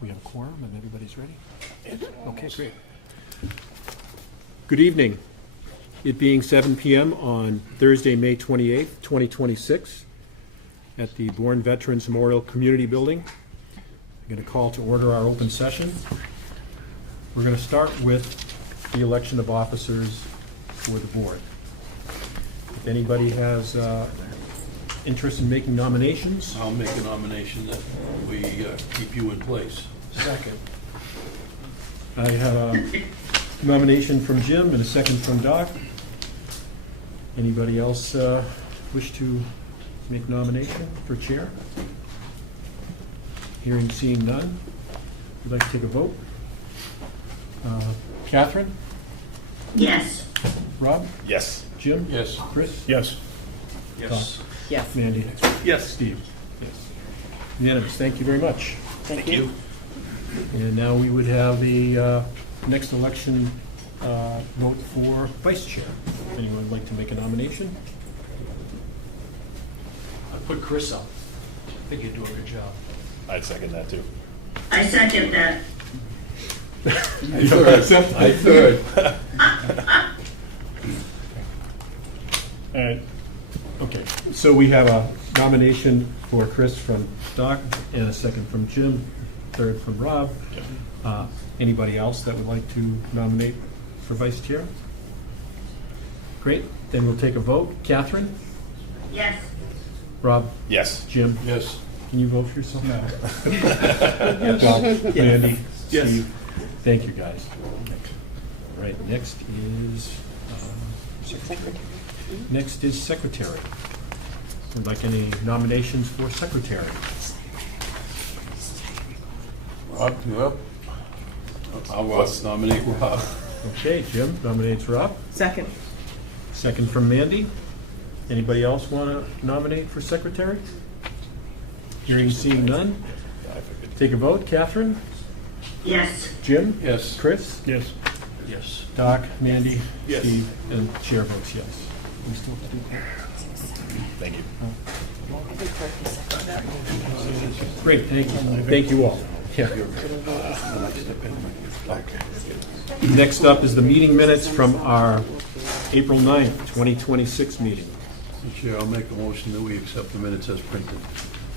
We have a quorum and everybody's ready? Okay, great. Good evening. It being 7 p.m. on Thursday, May 28th, 2026, at the Bourne Veterans Memorial Community Building. I'm going to call to order our open session. We're going to start with the election of officers for the board. If anybody has interest in making nominations. I'll make a nomination that we keep you in place. Second. I have a nomination from Jim and a second from Doc. Anybody else wish to make nomination for chair? Hearing, seeing none. Would like to take a vote? Catherine? Yes. Rob? Yes. Jim? Yes. Chris? Yes. Yes. Yes. Mandy? Yes. Steve? Yes. Unanimous. Thank you very much. Thank you. And now we would have the next election vote for vice chair. Anyone would like to make a nomination? I'd put Chris up. I think he'd do a good job. I'd second that too. I second that. I third. Okay, so we have a nomination for Chris from Doc and a second from Jim, third from Rob. Anybody else that would like to nominate for vice chair? Great, then we'll take a vote. Catherine? Yes. Rob? Yes. Jim? Yes. Can you vote for yourself now? Doc? Mandy? Yes. Steve? Thank you, guys. All right, next is secretary. Next is secretary. Would like any nominations for secretary? Rob, you up? I'll nominate Rob. Okay, Jim nominates Rob. Second. Second from Mandy. Anybody else want to nominate for secretary? Hearing, seeing none. Take a vote. Catherine? Yes. Jim? Yes. Chris? Yes. Yes. Doc? Mandy? Yes. Steve? And chair votes yes. We still have to do that? Thank you. Great, thank you. Thank you all. Yeah. Next up is the meeting minutes from our April 9th, 2026 meeting. Mr. Chair, I'll make a motion that we accept the minutes as printed.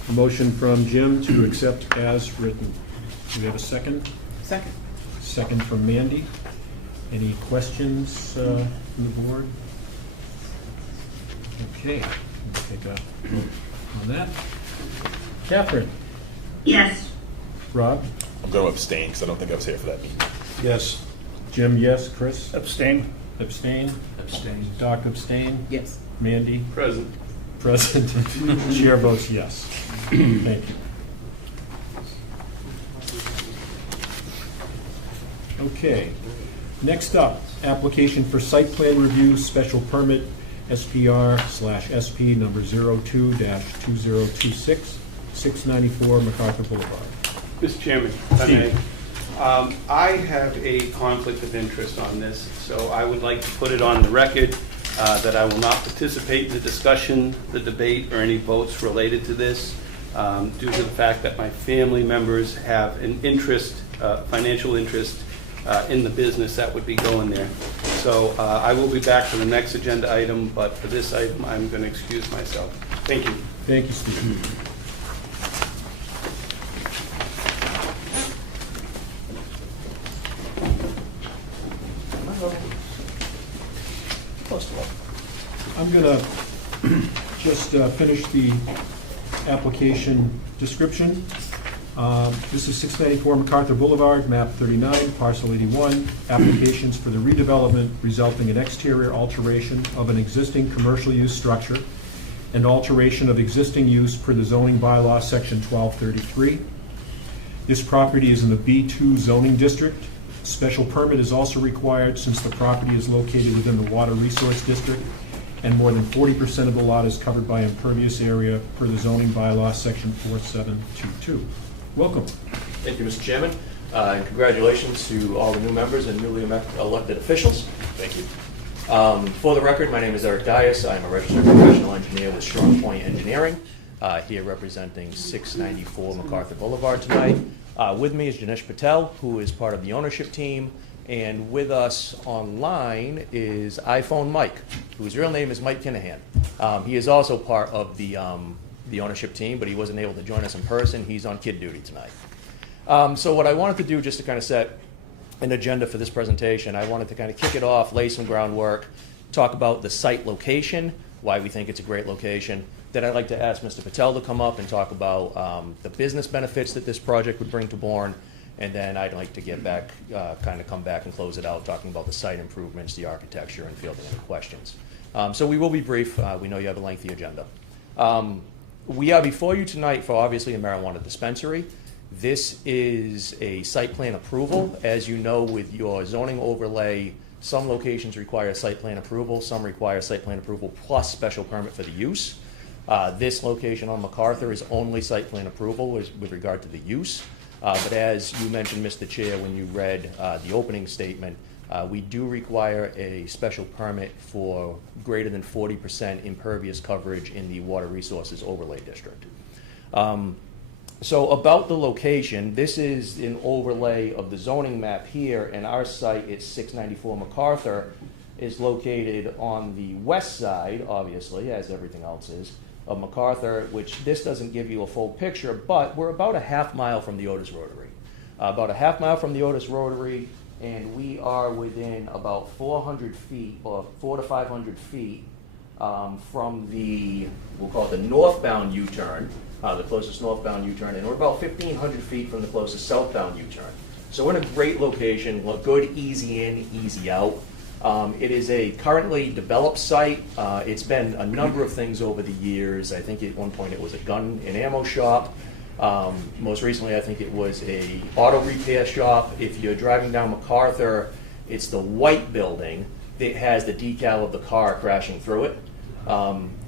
A motion from Jim to accept as written. Do we have a second? Second. Second from Mandy. Any questions from the board? Okay, we'll take a vote on that. Catherine? Yes. Rob? I'm going to abstain because I don't think I was here for that meeting. Yes. Jim, yes. Chris? Abstain. Abstain. Abstain. Doc, abstain. Yes. Mandy? Present. Present. Chair votes yes. Thank you. Okay. Next up, application for site plan review, special permit, SPR/SP number 02-2026, 694 MacArthur Boulevard. Mr. Chairman, if I may. Steve. I have a conflict of interest on this, so I would like to put it on the record that I will not participate in the discussion, the debate, or any votes related to this due to the fact that my family members have an interest, financial interest, in the business that would be going there. So I will be back for the next agenda item, but for this item, I'm going to excuse myself. Thank you. Thank you, Steve. I'm going to just finish the application description. This is 694 MacArthur Boulevard, map 39, parcel 81. Applications for the redevelopment resulting in exterior alteration of an existing commercial use structure and alteration of existing use per the zoning bylaw, section 1233. This property is in the B2 zoning district. Special permit is also required since the property is located within the water resource district and more than 40% of the lot is covered by impervious area per the zoning bylaw, section 4722. Welcome. Thank you, Mr. Chairman, and congratulations to all the new members and newly elected officials. Thank you. For the record, my name is Eric Dias. I'm a registered professional engineer with Strong Point Engineering, here representing 694 MacArthur Boulevard tonight. With me is Janesh Patel, who is part of the ownership team, and with us online is iPhone Mike, whose real name is Mike Kinahan. He is also part of the ownership team, but he wasn't able to join us in person. He's on kid duty tonight. So what I wanted to do, just to kind of set an agenda for this presentation, I wanted to kind of kick it off, lay some groundwork, talk about the site location, why we think it's a great location. Then I'd like to ask Mr. Patel to come up and talk about the business benefits that this project would bring to Bourne. And then I'd like to get back, kind of come back and close it out, talking about the site improvements, the architecture, and fielding any questions. So we will be brief. We know you have a lengthy agenda. We are before you tonight for obviously a marijuana dispensary. This is a site plan approval. As you know, with your zoning overlay, some locations require site plan approval, some require site plan approval plus special permit for the use. This location on MacArthur is only site plan approval with regard to the use. But as you mentioned, Mr. Chair, when you read the opening statement, we do require a special permit for greater than 40% impervious coverage in the Water Resources Overlay District. So about the location, this is an overlay of the zoning map here, and our site, it's 694 MacArthur, is located on the west side, obviously, as everything else is, of MacArthur, which this doesn't give you a full picture, but we're about a half mile from the Otis Rotary. About a half mile from the Otis Rotary, and we are within about 400 feet, or 400 to 500 feet from the, we'll call it the northbound U-turn, the closest northbound U-turn, and we're about 1,500 feet from the closest southbound U-turn. So we're in a great location, good, easy in, easy out. It is a currently developed site. It's been a number of things over the years. I think at one point it was a gun and ammo shop. Most recently, I think it was a auto repair shop. If you're driving down MacArthur, it's the white building that has the decal of the car crashing through it.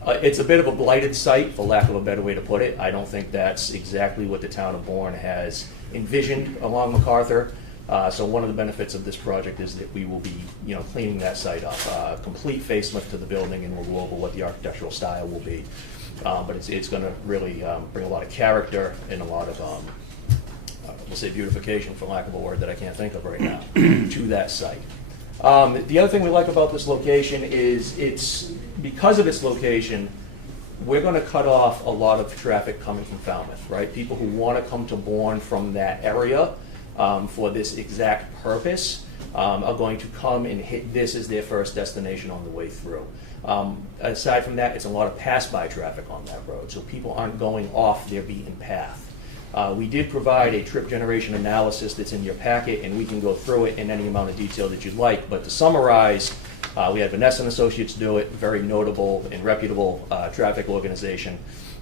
It's a bit of a blighted site, for lack of a better way to put it. I don't think that's exactly what the town of Bourne has envisioned along MacArthur. So one of the benefits of this project is that we will be, cleaning that site up. Complete facelift to the building, and we'll go over what the architectural style will be. But it's going to really bring a lot of character and a lot of, we'll say beautification, for lack of a word that I can't think of right now, to that site. The other thing we like about this location is because of its location, we're going to cut off a lot of traffic coming from Falmouth, right? People who want to come to Bourne from that area for this exact purpose are going to come and hit this as their first destination on the way through. Aside from that, it's a lot of pass-by traffic on that road, so people aren't going off their beaten path. We did provide a trip generation analysis that's in your packet, and we can go through it in any amount of detail that you'd like. But to summarize, we had Vanessa and Associates do it, very notable and reputable traffic organization,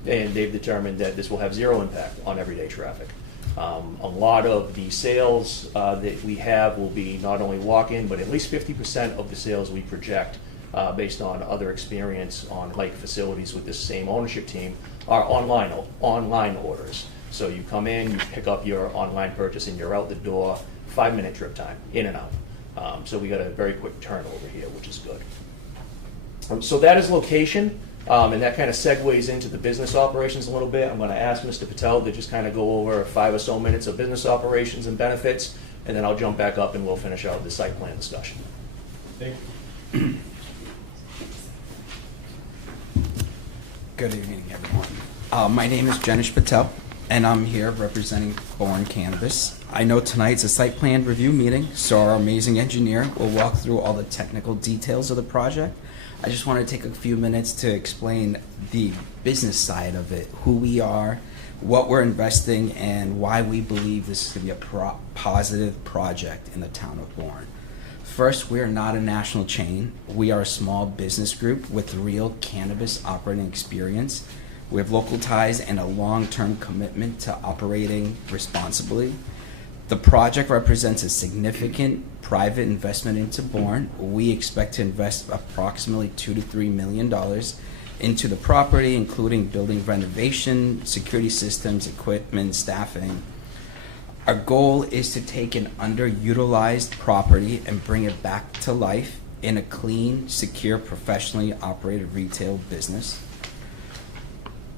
and they've determined that this will have zero impact on everyday traffic. A lot of the sales that we have will be not only walk-in, but at least 50% of the sales we project based on other experience on like facilities with this same ownership team are online orders. So you come in, you pick up your online purchase, and you're out the door, 5-minute trip time, in and out. So we got a very quick turnover here, which is good. So that is location, and that kind of segues into the business operations a little bit. I'm going to ask Mr. Patel to just kind of go over 5 or so minutes of business operations and benefits, and then I'll jump back up and we'll finish out the site plan discussion. Thank you. Good evening, everyone. My name is Janesh Patel, and I'm here representing Bourne Cannabis. I know tonight's a site plan review meeting, so our amazing engineer will walk through all the technical details of the project. I just want to take a few minutes to explain the business side of it, who we are, what we're investing, and why we believe this is going to be a positive project in the town of Bourne. First, we are not a national chain. We are a small business group with real cannabis operating experience. We have local ties and a long-term commitment to operating responsibly. The project represents a significant private investment into Bourne. We expect to invest approximately $2 to $3 million into the property, including building renovation, security systems, equipment, staffing. Our goal is to take an underutilized property and bring it back to life in a clean, secure, professionally operated retail business.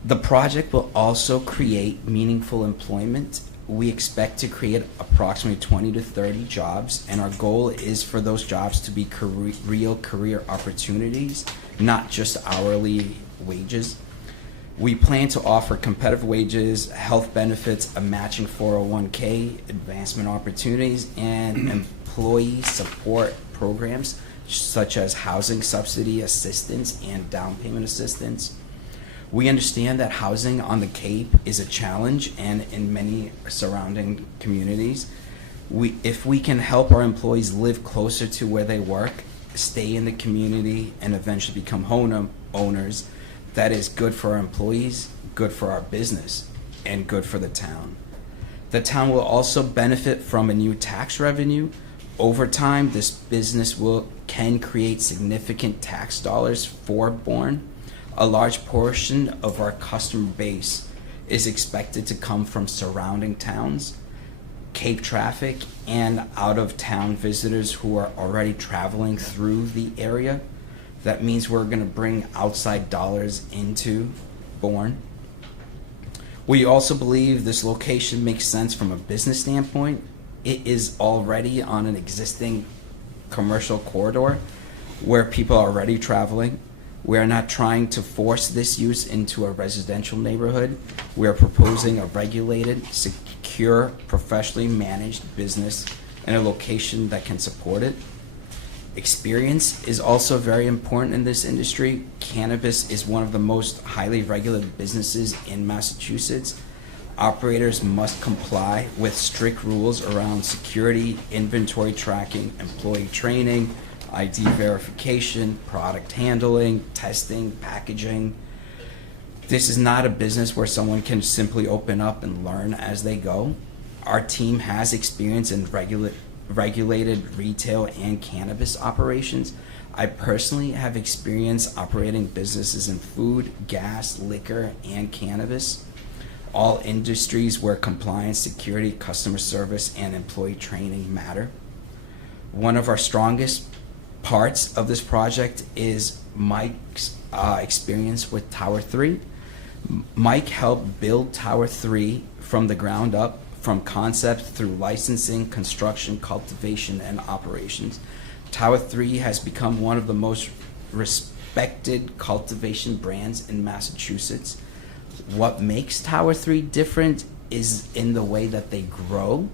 The project will also create meaningful employment we expect to create approximately 20 to 30 jobs, and our goal is for those jobs to be real career opportunities, not just hourly wages. We plan to offer competitive wages, health benefits, a matching 401k, advancement opportunities, and employee support programs such as housing subsidy assistance and down payment assistance. We understand that housing on the Cape is a challenge and in many surrounding communities. If we can help our employees live closer to where they work, stay in the community, and eventually become owners, that is good for our employees, good for our business, and good for the town. The town will also benefit from a new tax revenue. Over time, this business can create significant tax dollars for Bourne. A large portion of our customer base is expected to come from surrounding towns, Cape traffic, and out-of-town visitors who are already traveling through the area. That means we're going to bring outside dollars into Bourne. We also believe this location makes sense from a business standpoint. It is already on an existing commercial corridor where people are already traveling. We are not trying to force this use into a residential neighborhood. We are proposing a regulated, secure, professionally managed business in a location that can support it. Experience is also very important in this industry. Cannabis is one of the most highly regulated businesses in Massachusetts. Operators must comply with strict rules around security, inventory tracking, employee training, ID verification, product handling, testing, packaging. This is not a business where someone can simply open up and learn as they go. Our team has experience in regulated retail and cannabis operations. I personally have experience operating businesses in food, gas, liquor, and cannabis, all industries where compliance, security, customer service, and employee training matter. One of our strongest parts of this project is Mike's experience with Tower 3. Mike helped build Tower 3 from the ground up, from concept through licensing, construction, cultivation, and operations. Tower 3 has become one of the most respected cultivation brands in Massachusetts. What makes Tower 3 different is in the way that they grow.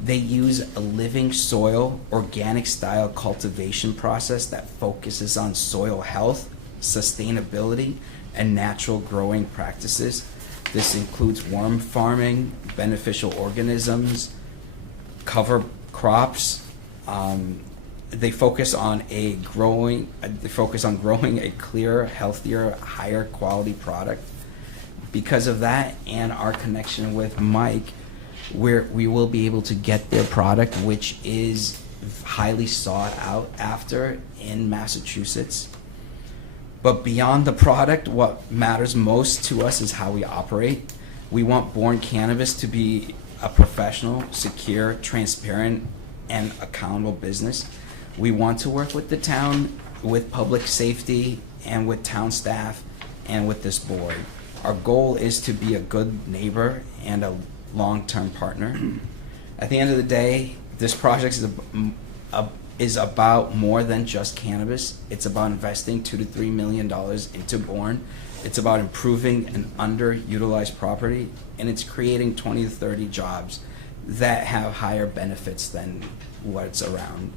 They use a living soil, organic style cultivation process that focuses on soil health, sustainability, and natural growing practices. This includes worm farming, beneficial organisms, cover crops. They focus on growing a clearer, healthier, higher quality product. Because of that and our connection with Mike, we will be able to get their product, which is highly sought out after in Massachusetts. But beyond the product, what matters most to us is how we operate. We want Bourne Cannabis to be a professional, secure, transparent, and accountable business. We want to work with the town, with public safety, and with town staff, and with this board. Our goal is to be a good neighbor and a long-term partner. At the end of the day, this project is about more than just cannabis. It's about investing $2 to $3 million into Bourne. It's about improving an underutilized property, and it's creating 20 to 30 jobs that have higher benefits than what's around.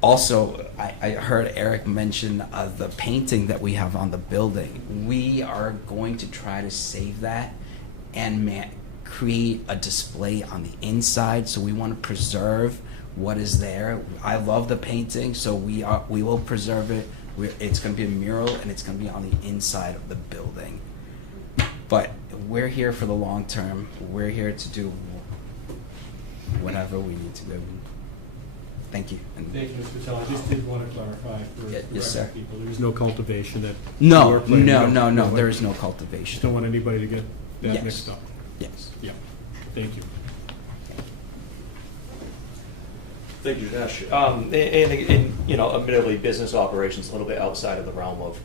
Also, I heard Eric mention the painting that we have on the building. We are going to try to save that and create a display on the inside. So we want to preserve what is there. I love the painting, so we will preserve it. It's going to be a mural, and it's going to be on the inside of the building. But we're here for the long term. We're here to do whatever we need to do. Thank you. Thank you, Mr. Patel. I just did want to clarify for Yes, the sir. record people, there is no cultivation that. No, you are planning. no, there is no Just cultivation. don't want anybody to get that Yes. mixed up. Yes. Yeah, thank you. Thank you, Dash. And, you know, admittedly, business operations a little bit outside of the realm of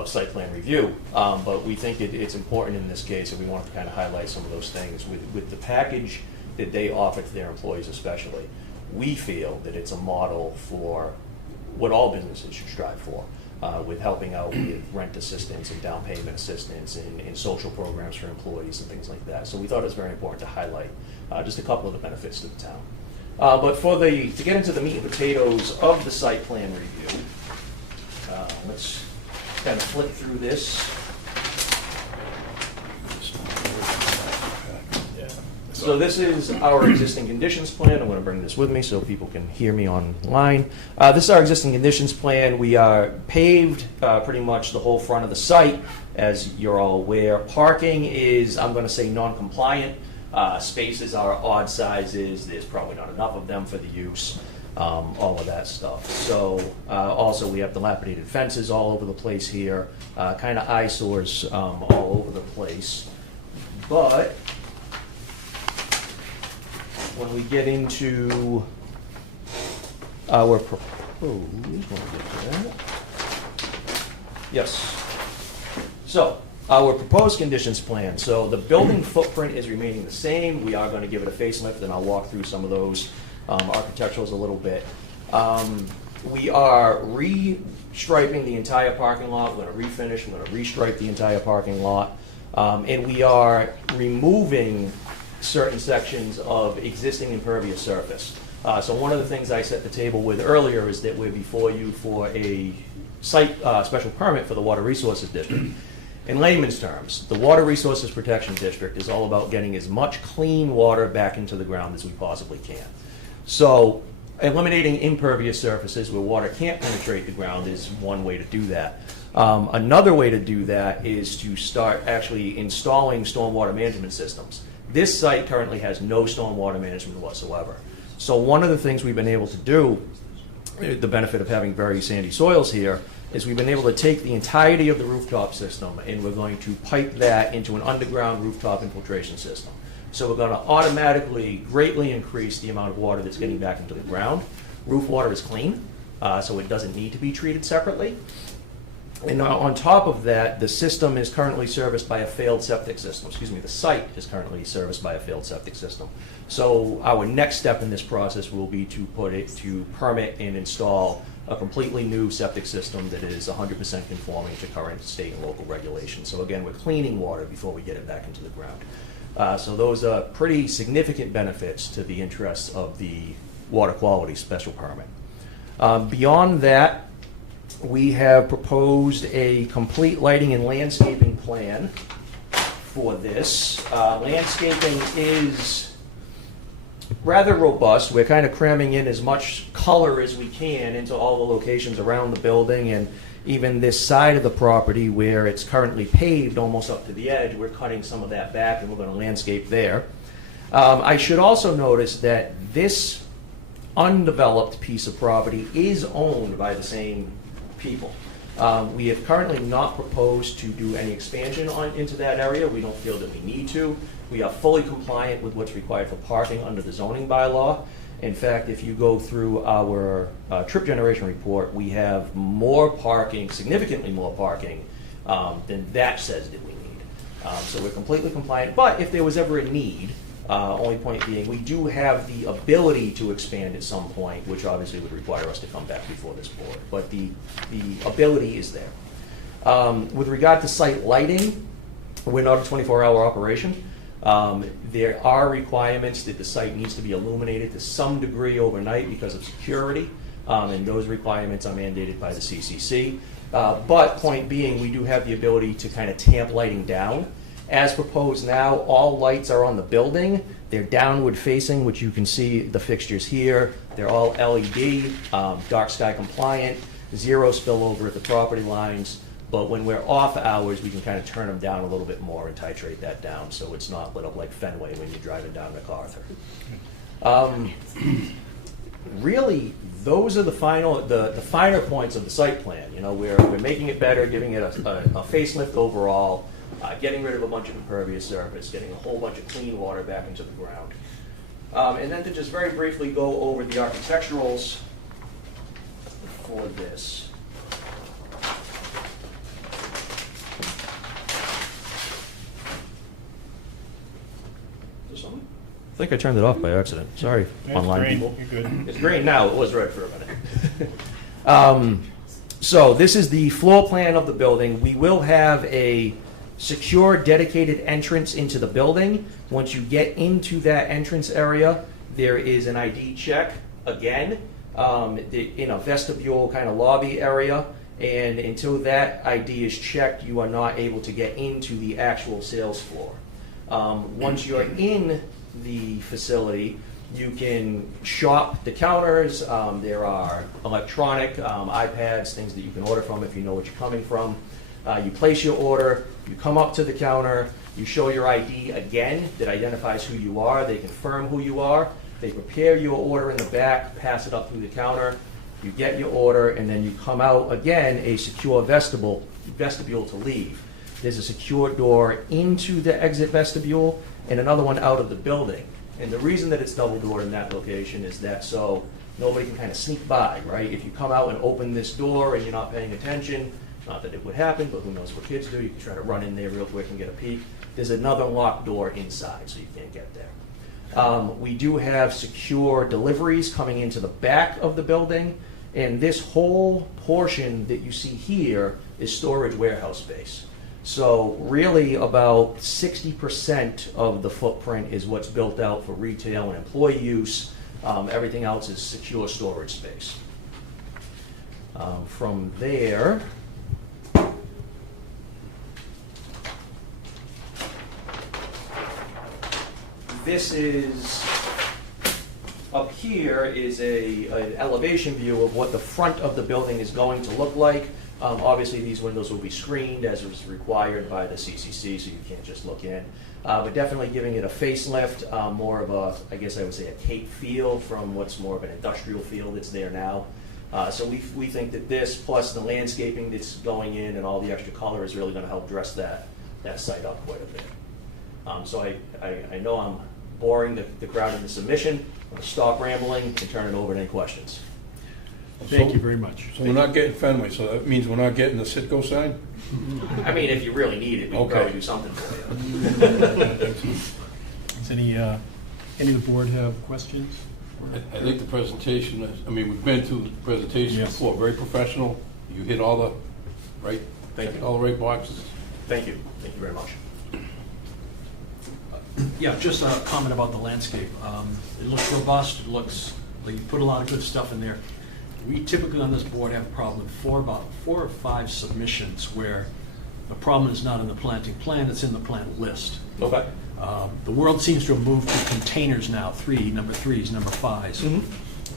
of site plan review. But we think it's important in this case, and we wanted to kind of highlight some of those things. With the package that they offer to their employees especially, we feel that it's a model for what all businesses should strive for, with helping out with rent assistance and down payment assistance and social programs for employees and things like that. So we thought it was very important to highlight just a couple of the benefits to the town. But to get into the meat and potatoes of the site plan review, let's kind of flip through this. Yeah. So this is our existing conditions plan. I'm going to bring this with me so people can hear me online. This is our existing conditions plan. We are paved pretty much the whole front of the site, as you're all aware. Parking is, I'm going to say, non-compliant. Spaces are odd sizes. There's probably not enough of them for the use. All of that stuff. So also we have dilapidated fences all over the place here, kind of eyesores all over the place. But when we get into our proposed, yes. So our proposed conditions plan. So the building footprint is remaining the same. We are going to give it a facelift, and I'll walk through some of those architecturals a little bit. We are restriping the entire parking lot. We're going to refinish. We're going to restripe the entire parking lot. And we are removing certain sections of existing impervious surface. So one of the things I set the table with earlier is that we're before you for a site special permit for the Water Resources District. In layman's terms, the Water Resources Protection District is all about getting as much clean water back into the ground as we possibly can. So eliminating impervious surfaces where water can't penetrate the ground is one way to do that. Another way to do that is to start actually installing stormwater management systems. This site currently has no stormwater management whatsoever. So one of the things we've been able to do, the benefit of having very sandy soils here, is we've been able to take the entirety of the rooftop system and we're going to pipe that into an underground rooftop infiltration system. So we're going to automatically greatly increase the amount of water that's getting back into the ground. Roof water is clean, so it doesn't need to be treated separately. And on top of that, the system is currently serviced by a failed septic system. Excuse me, the site is currently serviced by a failed septic system. So our next step in this process will be to permit and install a completely new septic system that is 100% conforming to current state and local regulations. So again, we're cleaning water before we get it back into the ground. So those are pretty significant benefits to the interests of the water quality special permit. Beyond that, we have proposed a complete lighting and landscaping plan for this. Landscaping is rather robust. We're kind of cramming in as much color as we can into all the locations around the building, and even this side of the property where it's currently paved almost up to the edge, we're cutting some of that back and we're going to landscape there. I should also notice that this undeveloped piece of property is owned by the same people. We have currently not proposed to do any expansion into that area. We don't feel that we need to. We are fully compliant with what's required for parking under the zoning bylaw. In fact, if you go through our trip generation report, we have more parking, significantly more parking, than that says that we need. So we're completely compliant. But if there was ever a need, only point being, we do have the ability to expand at some point, which obviously would require us to come back before this board. But the ability is there. With regard to site lighting, we're not a 24-hour operation. There are requirements that the site needs to be illuminated to some degree overnight because of security, and those requirements are mandated by the CCC. But point being, we do have the ability to kind of tamp lighting down. As proposed now, all lights are on the building. They're downward facing, which you can see the fixtures here. They're all LED, dark sky compliant, zero spillover at the property lines. But when we're off hours, we can kind of turn them down a little bit more and titrate that down so it's not lit up like Fenway when you're driving down MacArthur. Really, those are the finer points of the site plan. You know, we're making it better, giving it a facelift overall, getting rid of a bunch of impervious surface, getting a whole bunch of clean water back into the ground. And then to just very briefly go over the architecturals for this. think I turned it off by accident. Sorry, online people. You're good. It's green now, it was red for a minute. So this is the floor plan of the building. We will have a secure dedicated entrance into the building. Once you get into that entrance area, there is an ID check again in a vestibule kind of lobby area. And until that ID is checked, you are not able to get into the actual sales floor. Once you're in the facility, you can shop the counters. There are electronic iPads, things that you can order from if you know what you're coming from. You place your order, you come up to the counter, you show your ID again that identifies who you are. They confirm who you are. They prepare your order in the back, pass it up through the counter. You get your order, and then you come out again, a secure vestibule to leave. There's a secure door into the exit vestibule and another one out of the building. And the reason that it's double doored in that location is that so nobody can kind of sneak by, right? If you come out and open this door and you're not paying attention, not that it would happen, but who knows what kids do, you can try to run in there real quick and get a peek. There's another locked door inside, so you can't get there. We do have secure deliveries coming into the back of the building, and this whole portion that you see here is storage warehouse space. So really about 60% of the footprint is what's built out for retail and employee use. Everything else is secure storage space. From there, this is, up here is an elevation view of what the front of the building is going to look like. Obviously, these windows will be screened as is required by the CCC, so you can't just look in. But definitely giving it a facelift, more of a, I guess I would say, a Cape feel from what's more of an industrial feel that's there now. So we think that this, plus the landscaping that's going in and all the extra color, is really going to help dress that site up quite a bit. So I know I'm boring the crowd in the submission. I'm going to stop rambling and turn it over to any questions. Thank you very much. So we're not getting Fenway, so that means we're not getting the Citgo sign? I mean, if you really need it, we can Okay. probably do something for you. Does any of the board have questions? I think the presentation, I mean, we've been through the presentation Yes. before, very professional. You hit all the right, Thank you. all the right boxes. Thank you. Thank you very much. Yeah, just a comment about the landscape. It looks robust, it looks, like you put a lot of good stuff in there. We typically on this board have a problem with about four or five submissions where the problem is not in the planting plan, it's in the plant list. Okay. The world seems to have moved to containers now, number threes, number fives,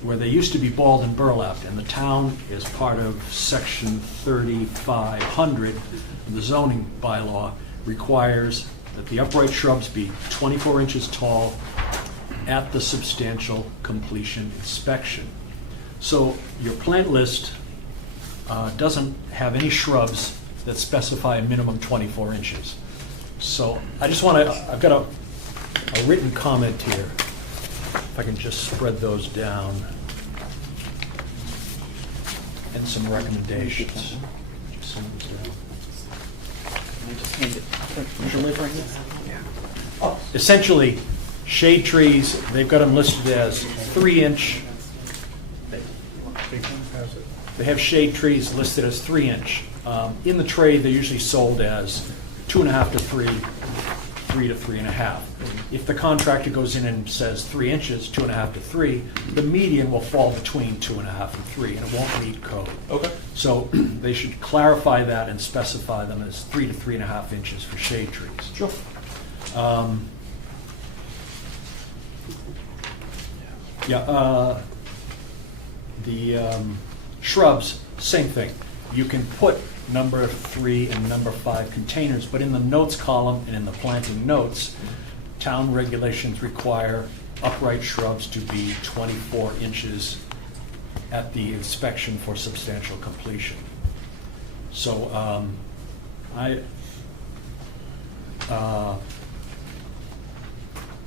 where they used to be balled and burlapped, and the town is part of section 3500, the zoning bylaw requires that the upright shrubs be 24 inches tall at the substantial completion inspection. So your plant list doesn't have any shrubs that specify a minimum 24 inches. So I just want to, I've got a written comment here. If I can just spread those down. And some recommendations. Just send these down. Essentially, shade trees, they've got them listed as 3-inch. They have shade trees listed as 3-inch. In the trade, they're usually sold as 2.5 to 3, 3 to 3.5. If the contractor goes in and says 3 inches, 2.5 to 3, the median will fall between 2.5 and 3, and it won't meet code. Okay. So they should clarify that and specify them as 3 to 3.5 inches for shade trees. Sure. The shrubs, same thing. You can put number 3 and number 5 containers, but in the notes column and in the planting notes, town regulations require upright shrubs to be 24 inches at the inspection for substantial completion. So I'm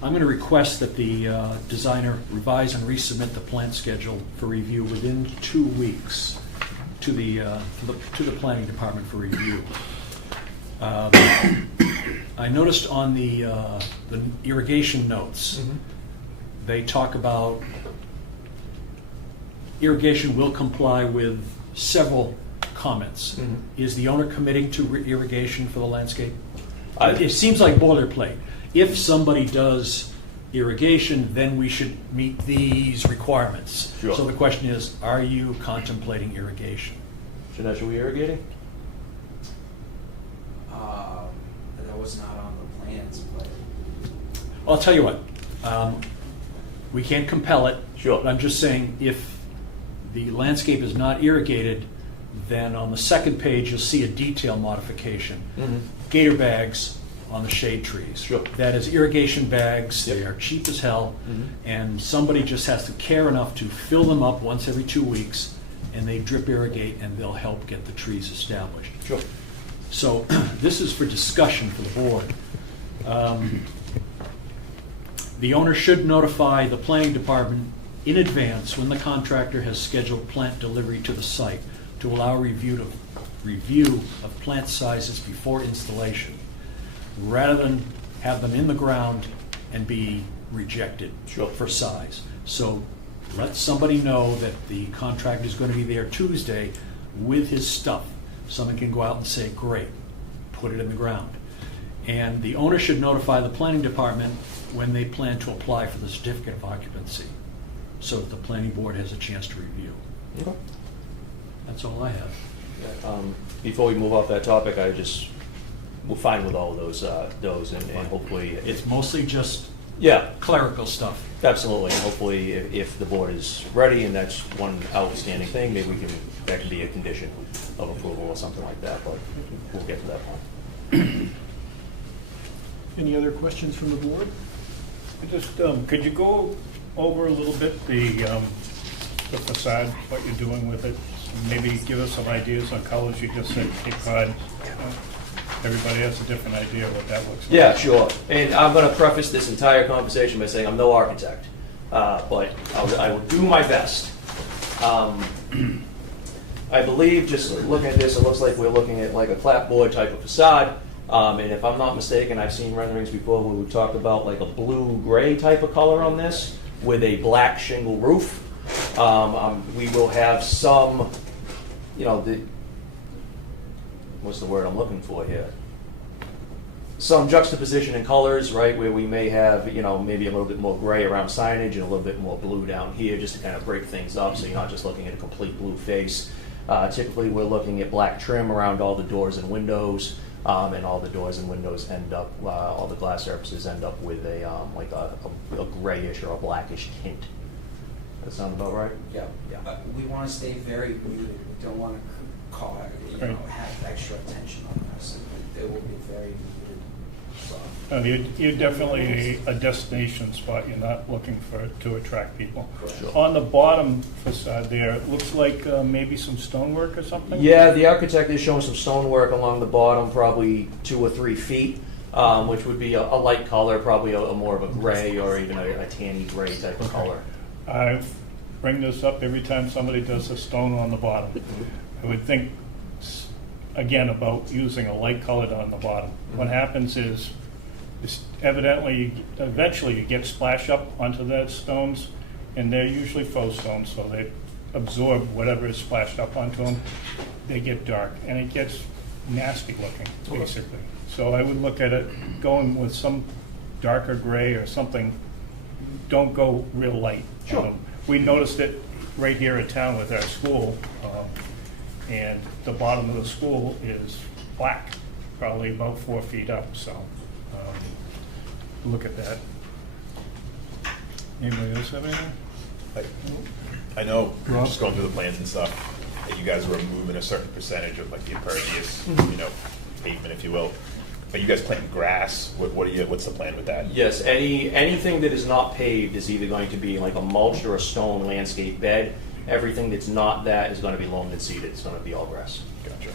going to request that the designer revise and resubmit the plant schedule for review within 2 weeks to the planning department for review. I noticed on the irrigation notes they talk about irrigation will comply with several comments. Mhm. Is the owner committing to irrigation for the landscape? I- It seems like boilerplate. If somebody does irrigation, then we should meet these requirements. Sure. So the question is, are you contemplating irrigation? Janesh, are we irrigating? That was not on the plans, but. Well, I'll tell you what, we can't compel it. Sure. But I'm just saying, if the landscape is not irrigated, then on the second page, you'll see a detail modification. Mhm. Gator bags on the shade trees. Sure. That is irrigation bags, they Yep. are cheap as hell, Mhm. and somebody just has to care enough to fill them up once every 2 weeks, and they drip irrigate, and they'll help get the trees established. Sure. So this is for discussion for the board. The owner should notify the planning department in advance when the contractor has scheduled plant delivery to the site to allow review of plant sizes before installation, rather than have them in the ground and be rejected Sure. for size. So let somebody know that the contractor is going to be there Tuesday with his stuff. Someone can go out and say, great, put it in the ground. And the owner should notify the planning department when they plan to apply for the certificate of occupancy, so that the planning board has a chance to review. Okay. That's all I have. Before we move off that topic, we're fine with all of those, and hopefully, It's mostly just yeah, clerical stuff. absolutely. And hopefully, if the board is ready and that's one outstanding thing, maybe that can be a condition of approval or something like that, but we'll get to that point. Any other questions from the board? Just, could you go over a little bit the facade, what you're doing with it? Maybe give us some ideas on colors. You just said Cape Cod. Everybody has a different idea of what that looks like. Yeah, sure. And I'm going to preface this entire conversation by saying I'm no architect, but I will do my best. I believe, just looking at this, it looks like we're looking at like a clapboard type of facade. And if I'm not mistaken, I've seen renderings before where we talked about like a blue-gray type of color on this with a black shingle roof. We will have some, what's the word I'm looking for here? Some juxtaposition in colors, right, where we may have, maybe a little bit more gray around signage and a little bit more blue down here, just to kind of break things up so you're not just looking at a complete blue face. Typically, we're looking at black trim around all the doors and windows, and all the doors and windows end up, all the glass surfaces end up with a grayish or a blackish tint. That sound about right? Yeah. We want to stay very muted. We don't want to have extra attention on us. It will be very muted. You're definitely a destination spot. You're not looking to attract people. Sure. On the bottom facade there, it looks like maybe some stonework or something? Yeah, the architect is showing some stonework along the bottom, probably 2 or 3 feet, which would be a light color, probably a more of a gray or even a tanny gray type of color. I bring this up every time somebody does a stone on the bottom. I would think, again, about using a light colored on the bottom. What happens is, eventually you get splash up onto the stones, and they're usually faux stones, so they absorb whatever is splashed up onto them. They get dark, and it gets nasty looking, basically. So I would look at it going with some darker gray or something. Don't go real light. Sure. We noticed it right here at town with our school, and the bottom of the school is black, probably about 4 feet up, so look at that. Anybody else have anything? I know, just going through the plans and stuff, that you guys were removing a certain percentage of like the impervious, pavement, if you will. But you guys planting grass, what's the plan with that? Yes, anything that is not paved is either going to be like a mulched or a stone landscape bed. Everything that's not that is going to be loamed and seeded. It's going to be all grass. Gotcha.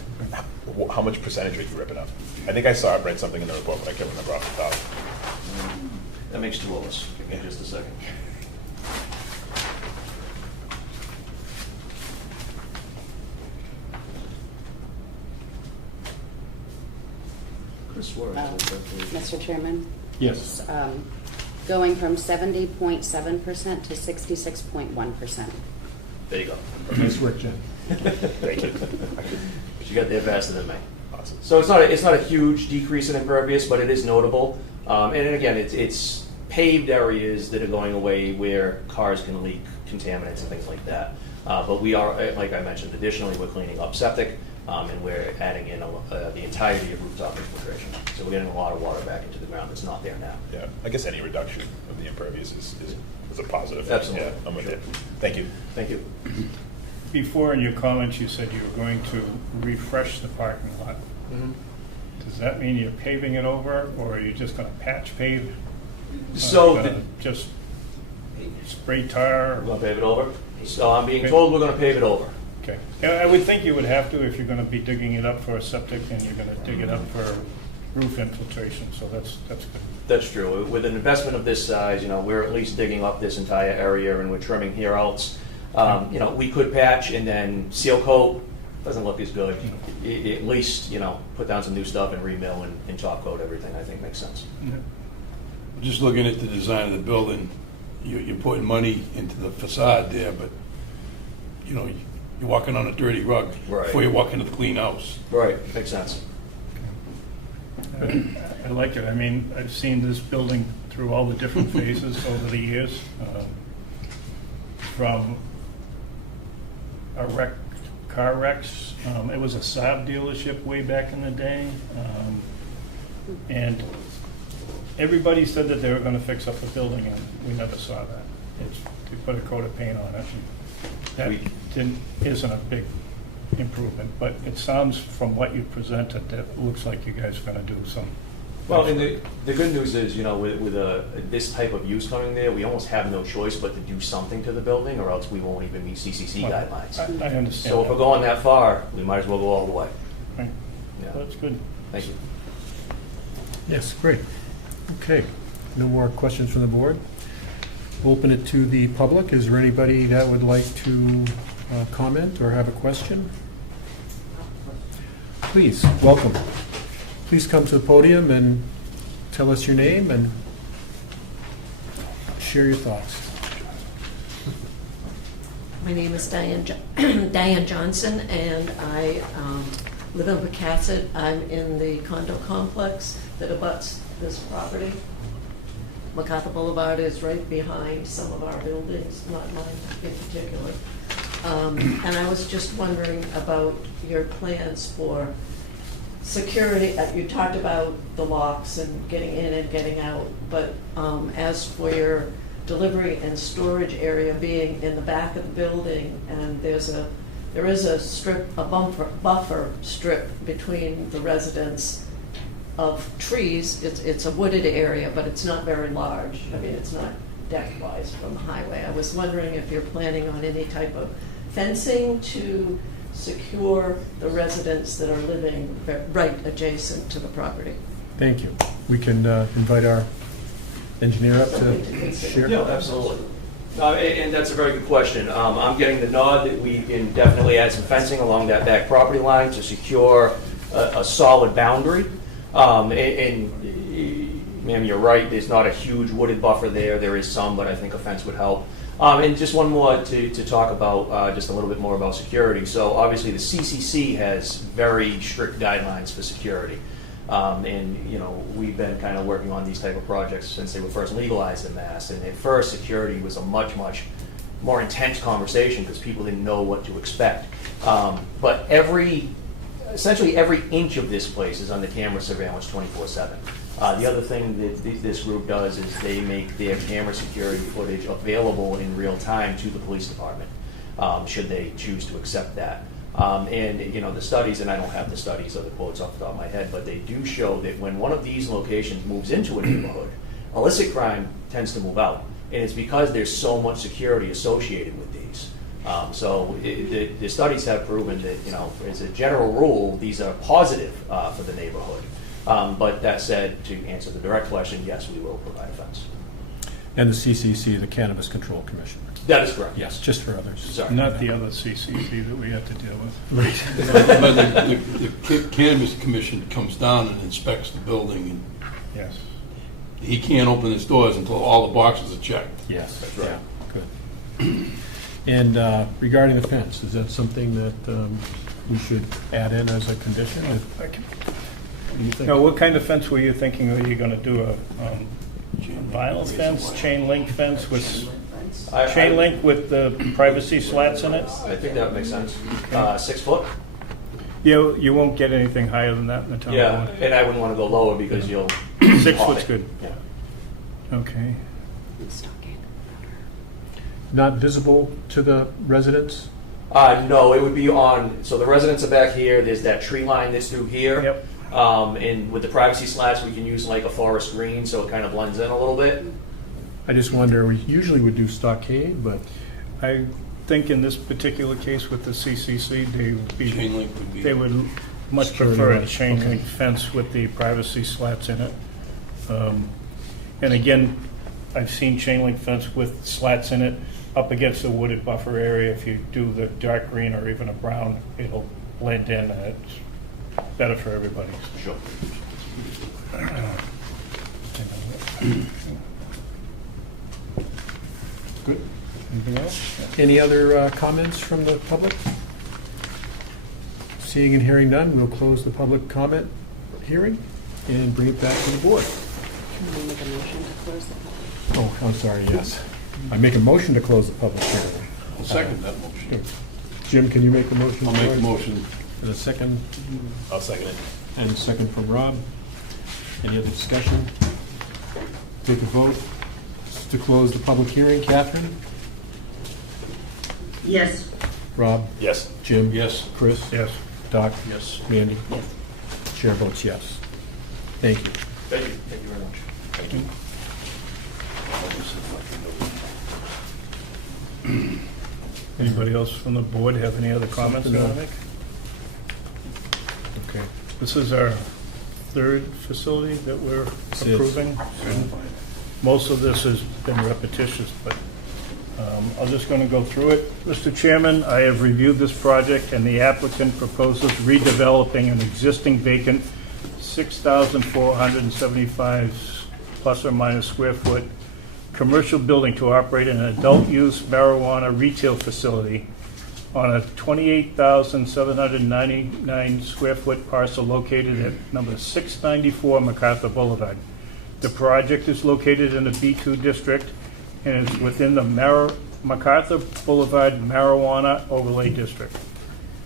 How much percentage are you ripping up? I think I read something in the report, but I can't remember off the top. That makes 2 of us. Give me just a second. Chris Suarez. Mr. Chairman? Yes. going from 70.7% to 66.1%. There you go. Nice work, Jen. Thank you. She got there faster than me. Awesome. So it's not a huge decrease in impervious, but it is notable. And then again, it's paved areas that are going away where cars can leak contaminants and things like that. But we are, like I mentioned, additionally, we're cleaning up septic, and we're adding in the entirety of rooftop infiltration. So we're getting a lot of water back into the ground that's not there now. Yeah, I guess any reduction of the impervious is a positive. Absolutely. Yeah, I'm with Sure. you. Thank you. Thank you. Before in your comments, you said you were going to refresh the parking lot. Does that mean you're paving it over, or are you just gonna patch pave? So Gonna just spray tar? we're going to pave it over. So I'm being told we're going to pave it over. Okay. Yeah, I would think you would have to if you're gonna be digging it up for a septic and you're gonna dig it up for roof infiltration, so that's good. That's true. With an investment of this size, we're at least digging up this entire area and we're trimming here else. We could patch and then seal coat. Doesn't look as good. At least, put down some new stuff and remill and top coat everything, I think makes sense. Just looking at the design of the building, you're putting money into the facade there, but, you're walking on a dirty rug Right. before you walk into the clean house. Right, makes sense. I like it. I mean, I've seen this building through all the different phases over the years. From car wrecks. It was a Saab dealership way back in the day. And everybody said that they were going to fix up the building, and we never saw that. They put a coat of paint on it. And that isn't a big improvement, but it sounds from what you presented that it looks like you guys are going to do some. Well, and the good news is, with this type of use coming there, we almost have no choice but to do something to the building, or else we won't even meet CCC guidelines. I understand. So if we're going that far, we might as well go all the way. Right. Yeah. That's good. Thank you. Yes, great. Okay, no more questions from the board. Open it to the public. Is there anybody that would like to comment or have a question? Please, welcome. Please come to the podium and tell us your name and share your thoughts. My name is Diane Johnson, and I live in Pecasset. I'm in the condo complex that abuts this property. MacArthur Boulevard is right behind some of our buildings, not mine in particular. And I was just wondering about your plans for security. You talked about the locks and getting in and getting out, but as for your delivery and storage area being in the back of the building, and there is a strip, a buffer strip between the residents of trees. It's a wooded area, but it's not very large. I mean, it's not deck-wise from the highway. I was wondering if you're planning on any type of fencing to secure the residents that are living right adjacent to the property. Thank you. We can invite our engineer up to share. Yeah, absolutely. And that's a very good question. I'm getting the nod that we can definitely add some fencing along that back property line to secure a solid boundary. Ma'am, you're right, there's not a huge wooded buffer there. There is some, but I think a fence would help. And just one more to talk about, just a little bit more about security. So obviously the CCC has very strict guidelines for security. We've been kind of working on these type of projects since they were first legalized in Mass. And at first, security was a much, much more intense conversation because people didn't know what to expect. But essentially every inch of this place is under camera surveillance 24/7. The other thing that this group does is they make their camera security footage available in real time to the police department, should they choose to accept that. The studies, and I don't have the studies or the quotes off the top of my head, but they do show that when one of these locations moves into a neighborhood, illicit crime tends to move out. And it's because there's so much security associated with these. The studies have proven that, as a general rule, these are positive for the neighborhood. But that said, to answer the direct question, yes, we will provide a fence. And the CCC, the Cannabis Control Commission. That is correct. Yes, just for others. Sorry. Not the other CCC that we have to deal with. Right. But the Cannabis Commission comes down and inspects the building, Yes. he can't open his doors until all the boxes are checked. Yes. That's right. Good. And regarding the fence, is that something that we should add in as a condition? What do you think? Now, what kind of fence were you thinking? Are you gonna do a vinyl fence, chain link fence with, chain link with the privacy slats in it? I think that makes sense. 6 foot? You won't get anything higher than that in the town. Yeah, and I wouldn't want to go lower because you'll. 6 foot's good. Yeah. Okay. Not visible to the residents? No, it would be on, so the residents are back here, there's that tree line that's through here. Yep. And with the privacy slats, we can use like a forest green, so it kind of blends in a little bit. I just wonder, we usually would do stockade, but I think in this particular case with the CCC, Chain link would be. they would much Sure, prefer a right. chain Okay. link fence with the privacy slats in it. And again, I've seen chain link fence with slats in it up against the wooded buffer area. If you do the dark green or even a brown, it'll blend in, and it's better for everybody. Sure. good. Anything else? Any other comments from the public? Seeing and hearing none, we'll close the public comment hearing and bring it back to the board. Can we make a motion to close the public? Oh, I'm sorry, yes. I make a motion to close the public hearing. I'll second that motion. Jim, can you make the motion? I'll make the motion. And a second, I'll second it. and a second from Rob. Any other discussion? Take a vote to close the public hearing. Catherine? Yes. Rob? Yes. Jim? Yes. Chris? Yes. Doc? Yes. Mandy? Yes. Chair votes yes. Thank you. Thank you, thank you very much. Anybody else from the board have any other comments they want to make? Okay. This is our third facility that we're This is. approving. Most of this has been repetitious, but I'm just going to go through it. Mr. Chairman, I have reviewed this project, and the applicant proposes redeveloping an existing vacant 6,475 plus or minus square foot commercial building to operate an adult-use marijuana retail facility on a 28,799 square foot parcel located at number 694 MacArthur Boulevard. The project is located in the B2 district and is within the MacArthur Boulevard Marijuana Overlay District.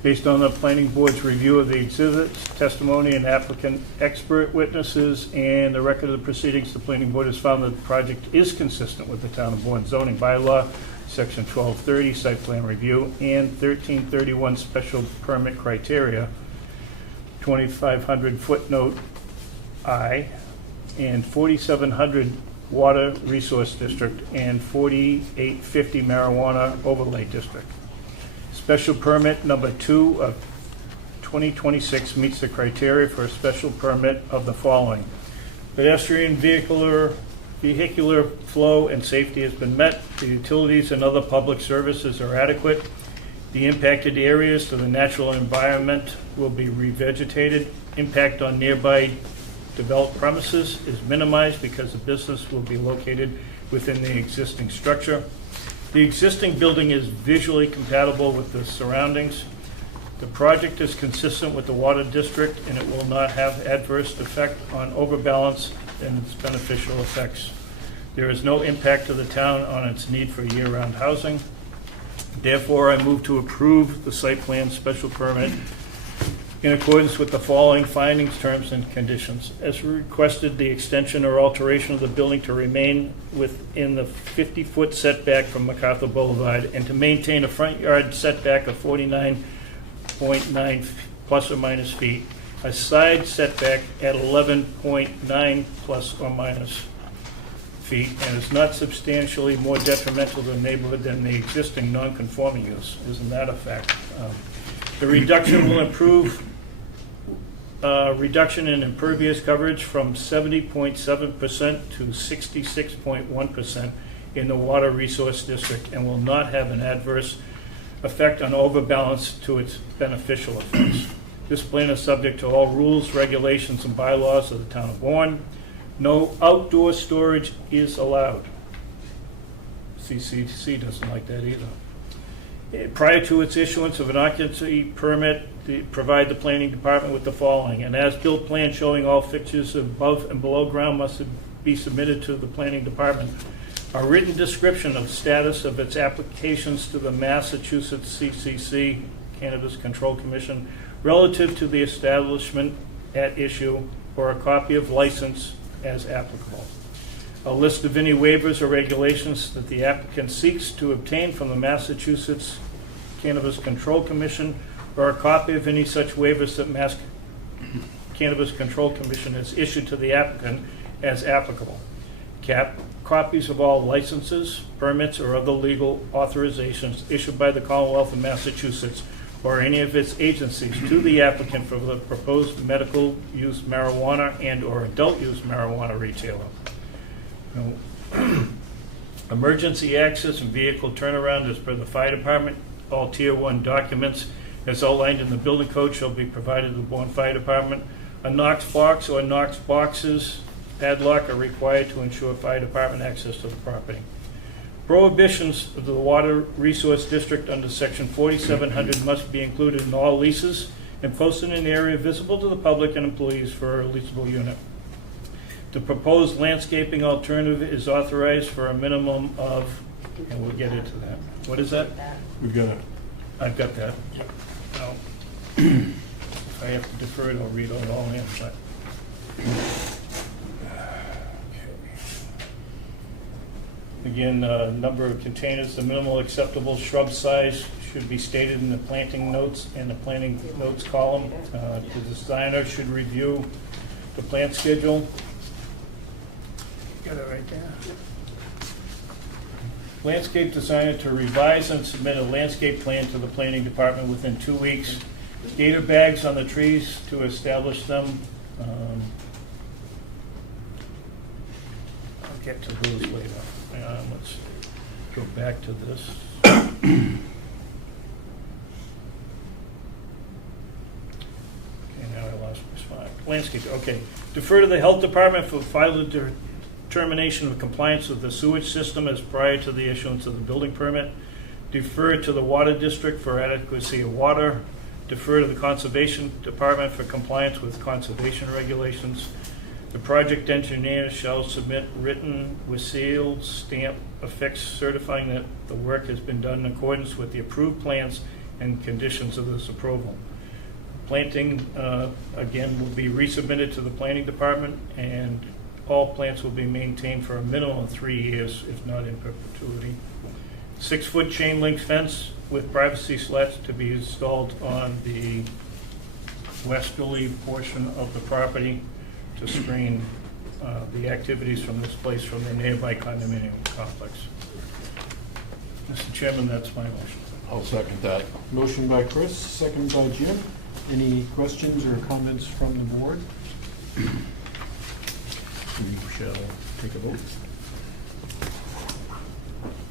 Based on the planning board's review of the exhibits, testimony, and applicant expert witnesses, and the record of the proceedings, the planning board has found that the project is consistent with the town of Bourne zoning bylaw, section 1230, site plan review, and 1331 special permit criteria, 2500 footnote I, and 4700 water resource district, and 4850 marijuana overlay district. Special permit number 2 of 2026 meets the criteria for a special permit of the following. Pedestrian vehicular flow and safety has been met. The utilities and other public services are adequate. The impacted areas to the natural environment will be revegetated. Impact on nearby developed premises is minimized because the business will be located within the existing structure. The existing building is visually compatible with the surroundings. The project is consistent with the water district, and it will not have adverse effect on overbalance and its beneficial effects. There is no impact to the town on its need for year-round housing. Therefore, I move to approve the site plan special permit in accordance with the following findings, terms, and conditions. As requested, the extension or alteration of the building to remain within the 50-foot setback from MacArthur Boulevard and to maintain a front yard setback of 49.9 plus or minus feet, a side setback at 11.9 plus or minus feet, and is not substantially more detrimental to the neighborhood than the existing non-conforming use. Isn't that a fact? The reduction will improve reduction in impervious coverage from 70.7% to 66.1% in the water resource district and will not have an adverse effect on overbalance to its beneficial effects. This plan is subject to all rules, regulations, and bylaws of the town of Bourne. No outdoor storage is allowed. CCC doesn't like that either. Prior to its issuance of an occupancy permit, provide the planning department with the following: an as-built plan showing all fixtures above and below ground must be submitted to the planning department. A written description of status of its applications to the Massachusetts CCC, Cannabis Control Commission, relative to the establishment at issue, or a copy of license as applicable. A list of any waivers or regulations that the applicant seeks to obtain from the Massachusetts Cannabis Control Commission, or a copy of any such waivers that Mass Cannabis Control Commission has issued to the applicant as applicable. Copies of all licenses, permits, or other legal authorizations issued by the Commonwealth of Massachusetts or any of its agencies to the applicant for the proposed medical use marijuana and or adult use marijuana retailer. Emergency access and vehicle turnaround as per the fire department. All Tier 1 documents as outlined in the building code shall be provided to the Bourne Fire Department. A Knox box or Knox boxes padlock are required to ensure fire department access to the property. Prohibitions of the Water Resource District under Section 4700 must be included in all leases and posted in an area visible to the public and employees for a leasable unit. The proposed landscaping alternative is authorized for a minimum of, and we'll get into that. What is that? We've got it. I've got that. Now, if I have to defer it, I'll read it all in, but. Again, number of containers, the minimal acceptable shrub size should be stated in the planting notes and the planting notes column. The designer should review the plant schedule. Got it right there. Landscape designer to revise and submit a landscape plan to the planning department within 2 weeks. Gator bags on the trees to establish them. I'll get to those later. Let's go back to this. Okay, now I lost my spot. Landscape, okay. Defer to the health department for final determination of compliance with the sewage system as prior to the issuance of the building permit. Defer to the water district for adequacy of water. Defer to the conservation department for compliance with conservation regulations. The project engineer shall submit written with sealed stamp affixed certifying that the work has been done in accordance with the approved plans and conditions of this approval. Planting, again, will be resubmitted to the planning department, and all plants will be maintained for a minimum of 3 years, if not in perpetuity. 6-foot chain link fence with privacy slats to be installed on the westerly portion of the property to screen the activities from this place from the nearby condominium complex. Mr. Chairman, that's my motion. I'll second that. Motion by Chris, second by Jim. Any questions or comments from the board? We shall take a vote.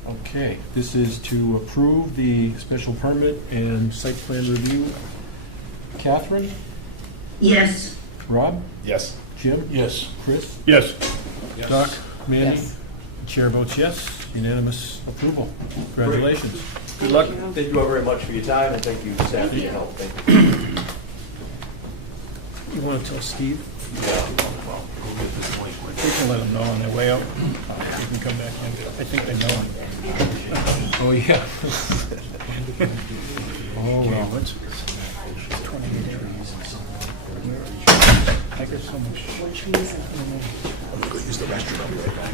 Okay, this is to approve the special permit and site plan review. Catherine? Yes. Rob? Yes. Jim? Yes. Chris? Yes. Doc? Mandy? Yes. Chair votes yes. Unanimous approval. Congratulations. Good luck. Thank you all very much for your time, and thank you, staff, for your help. Thank you. You want to tell Steve? Yeah, well, we'll get this one quick. We can let them know on their way out. You can come back in. I think they know him. Oh, yeah. Oh, Okay, well. what's 28 acres? I got so much. What trees are I'm gonna go use the restroom. I'll be right back.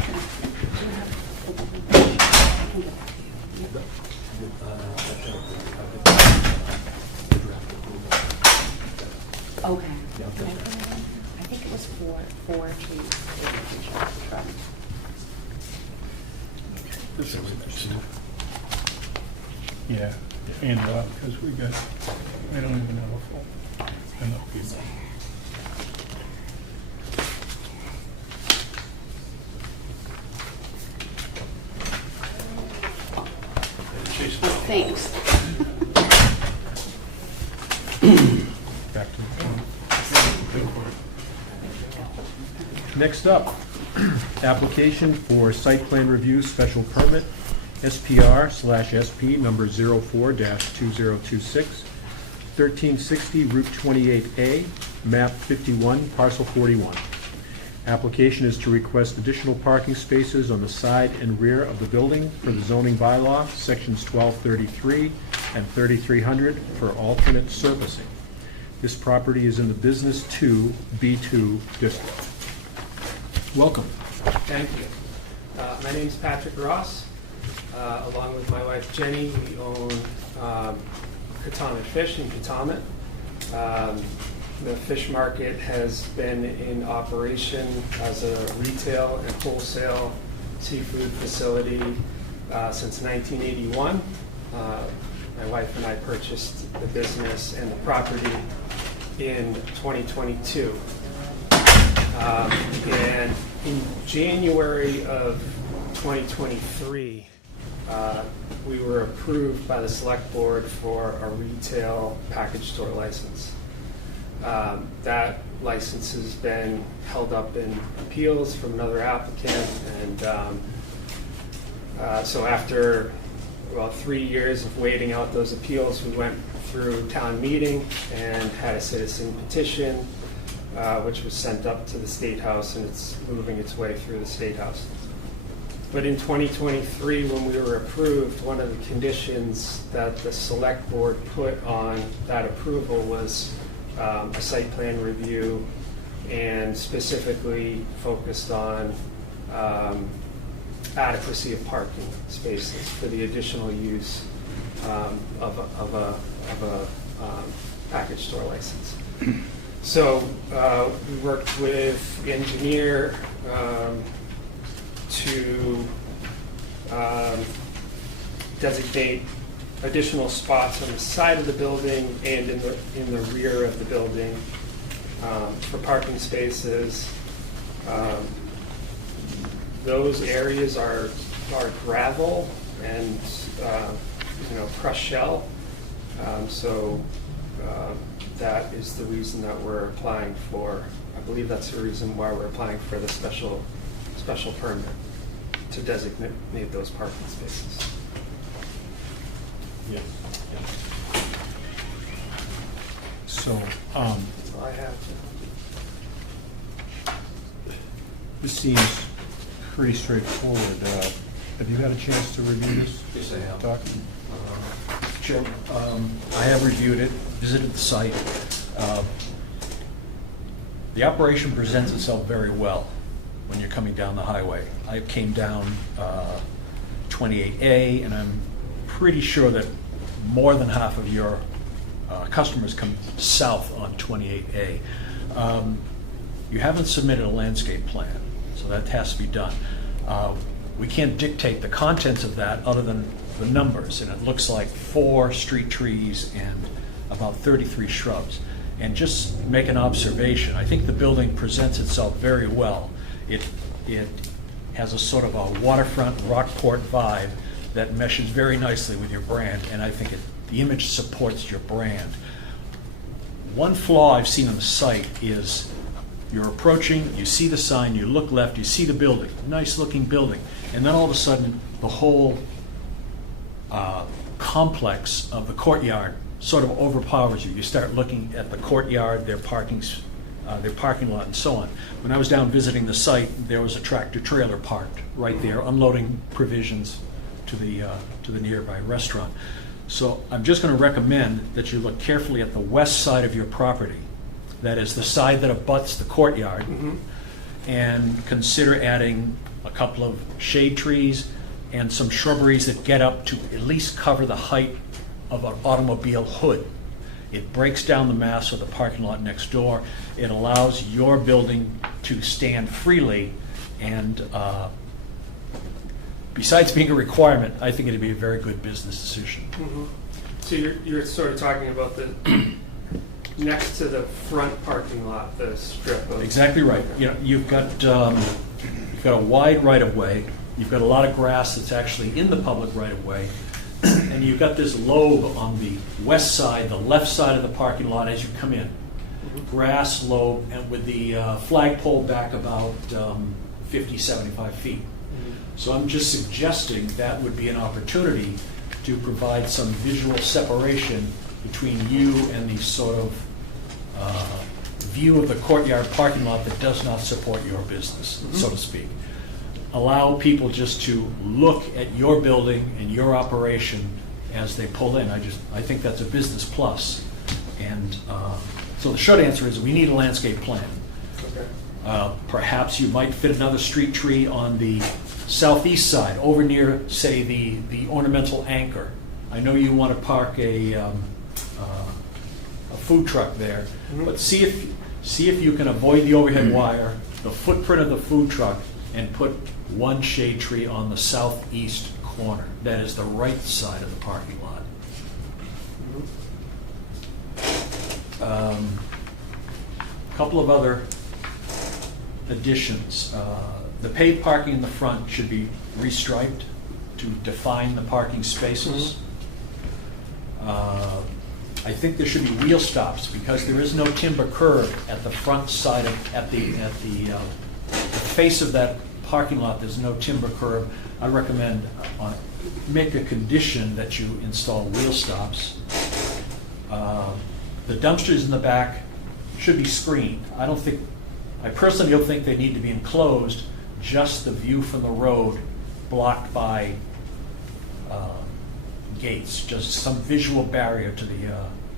Okay. I think it was four trees. Shrub. This is next. Yeah, and because we got, I don't even have a full, enough people. Thanks. Back to the phone. Next up, application for site plan review special permit, SPR/SP number 04-2026, 1360 Route 28A, map 51, parcel 41. Application is to request additional parking spaces on the side and rear of the building for the zoning bylaw, sections 1233 and 3300 for alternate surfacing. This property is in the Business 2 B2 district. Welcome. Thank you. My name is Patrick Ross. Along with my wife Jenny, we own Katamet Fish in Katamet. The fish market has been in operation as a retail and wholesale seafood facility since 1981. My wife and I purchased the business and the property in 2022. And in January of 2023, we were approved by the select board for a retail package store license. That license has been held up in appeals from another applicant, and so after about 3 years of waiting out those appeals, we went through town meeting and had a citizen petition, which was sent up to the State House, and it's moving its way through the State House. But in 2023, when we were approved, one of the conditions that the select board put on that approval was a site plan review, and specifically focused on adequacy of parking spaces for the additional use of a package store license. So we worked with the engineer to designate additional spots on the side of the building and in the rear of the building for parking spaces. Those areas are gravel and crushed shell. So that is the reason that we're applying for. I believe that's the reason why we're applying for the special permit to designate those parking spaces. Yes. So, That's all I have. this seems pretty straightforward. Have you had a chance to review this? Yes, I have. Doc? Chairman, I have reviewed it, visited the site. The operation presents itself very well when you're coming down the highway. I came down 28A, and I'm pretty sure that more than half of your customers come south on 28A. You haven't submitted a landscape plan, so that has to be done. We can't dictate the contents of that other than the numbers, and it looks like 4 street trees and about 33 shrubs. And just make an observation, I think the building presents itself very well. It has a sort of a waterfront Rockport vibe that meshes very nicely with your brand, and I think the image supports your brand. One flaw I've seen on the site is you're approaching, you see the sign, you look left, you see the building, nice looking building, and then all of a sudden the whole complex of the courtyard sort of overpowers you. You start looking at the courtyard, their parking lot, and so on. When I was down visiting the site, there was a tractor trailer parked right there, unloading provisions to the nearby restaurant. So I'm just going to recommend that you look carefully at the west side of your property, that is the side that abuts the courtyard, and consider adding a couple of shade trees and some shrubberies that get up to at least cover the height of an automobile hood. It breaks down the mass of the parking lot next door. It allows your building to stand freely, and besides being a requirement, I think it'd be a very good business decision. So you're sort of talking about the next to the front parking lot, the strip of... Exactly right. You know, you've got a wide right-of-way. You've got a lot of grass that's actually in the public right-of-way. And you've got this lobe on the west side, the left side of the parking lot as you come in. grass lobe, and with the flagpole back about 50, 75 feet. So I'm just suggesting that would be an opportunity to provide some visual separation between you and the sort of view of the courtyard parking lot that does not support your business, so to speak. Allow people just to look at your building and your operation as they pull in. I think that's a business plus. And so the short answer is we need a landscape plan. Perhaps you might fit another street tree on the southeast side, over near, say, the ornamental anchor. I know you want to park a food truck there, but see if you can avoid the overhead wire, the footprint of the food truck, and put one shade tree on the southeast corner. That is the right side of the parking lot. Couple of other additions. The paved parking in the front should be restriped to define the parking spaces. I think there should be wheel stops because there is no timber curb at the front side at the face of that parking lot. There's no timber curb. I recommend make a condition that you install wheel stops. The dumpsters in the back should be screened. I personally don't think they need to be enclosed. Just the view from the road blocked by gates, just some visual barrier to the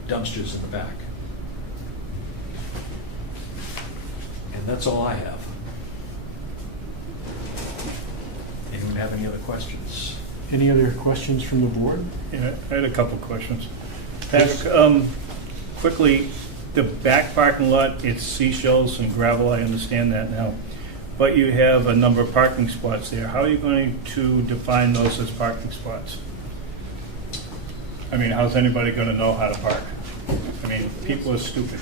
dumpsters in the back. And that's all I have. Anyone have any other questions? Any other questions from the board? Yeah, I had a couple questions. Patrick, quickly, the back parking lot, it's seashells and gravel, I understand that now. But you have a number of parking spots there. How are you going to define those as parking spots? I mean, how's anybody going to know how to park? I mean, people are stupid.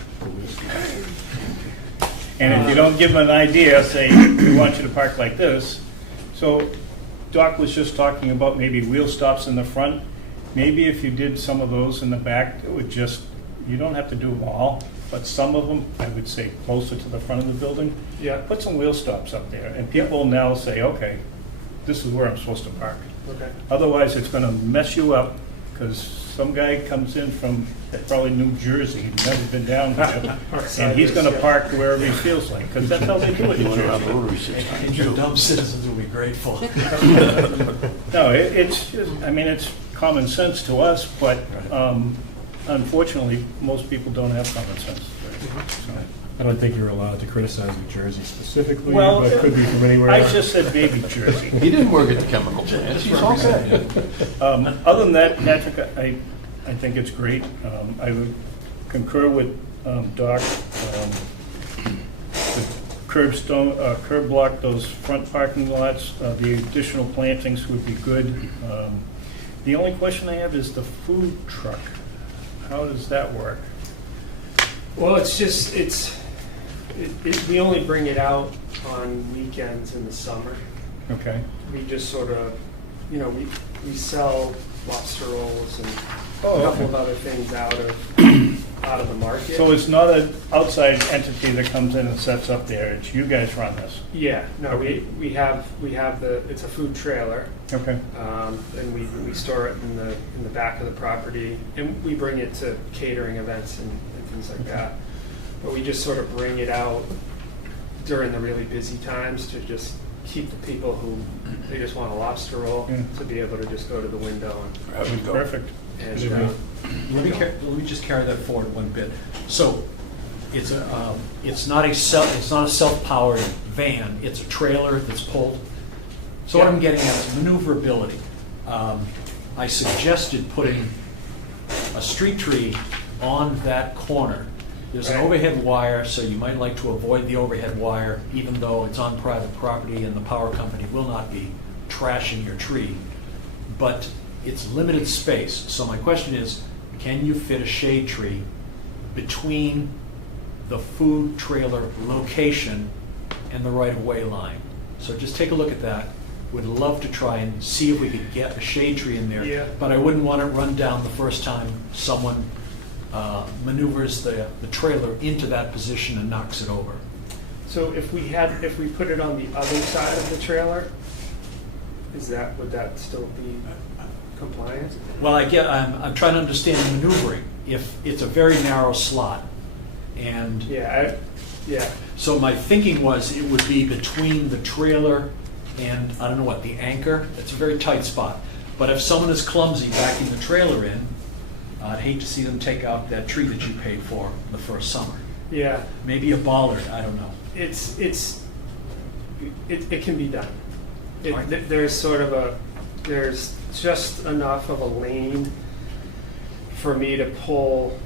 And if you don't give them an idea, say, we want you to park like this. So Doc was just talking about maybe wheel stops in the front. Maybe if you did some of those in the back, it would just, you don't have to do them all, but some of them, I would say, closer to the front of the building. Yeah. Put some wheel stops up there, and people now say, okay, this is where I'm supposed to park. Okay. Otherwise, it's going to mess you up, because some guy comes in from probably New Jersey, never been down there, and he's going to park wherever he feels like, because that's how they do it in Jersey. And your dumb citizens will be grateful. No, it's just, I mean, it's common sense to us, but unfortunately, most people don't have common sense. So. I don't think you're allowed to criticize New Jersey specifically, Well, but it could be from anywhere I else. just said baby Jersey. He didn't work at the chemical plant. He's all set. Other than that, Patrick, I think it's great. I would concur with Doc. The curb block those front parking lots. The additional plantings would be good. The only question I have is the food truck. How does that work? Well, it's just, we only bring it out on weekends in the summer. Okay. We just sort of, we sell lobster rolls and Oh, a couple okay. of other things out of the market. So it's not an outside entity that comes in and sets up there, it's you guys run this? Yeah, no, we have it's a food trailer, Okay. and we store it in the back of the property, and we bring it to catering events and things like that. But we just sort of bring it out during the really busy times to just keep the people who they just want a lobster roll to be able to just go to the window and Perfect. Let me just carry that forward one bit. So, it's not a self-powered van. It's a trailer that's pulled. So what I'm getting at is maneuverability. I suggested putting a street tree on that corner. There's an overhead wire, so you might like to avoid the overhead wire, even though it's on private property and the power company will not be trashing your tree. But it's limited space. So my question is, can you fit a shade tree between the food trailer location and the right-of-way line? So just take a look at that. Would love to try and see if we could get a shade tree in there. Yeah. But I wouldn't want it run down the first time someone maneuvers the trailer into that position and knocks it over. So if we put it on the other side of the trailer, would that still be compliant? Well, I'm trying to understand the maneuvering. If it's a very narrow slot, and Yeah, so my thinking was it would be between the trailer and, I don't know what, the anchor. It's a very tight spot. But if someone is clumsy backing the trailer in, I'd hate to see them take out that tree that you paid for the first summer. yeah. Maybe a bollard, I don't know. It can be done. Right. There's just enough of a lane for me to pull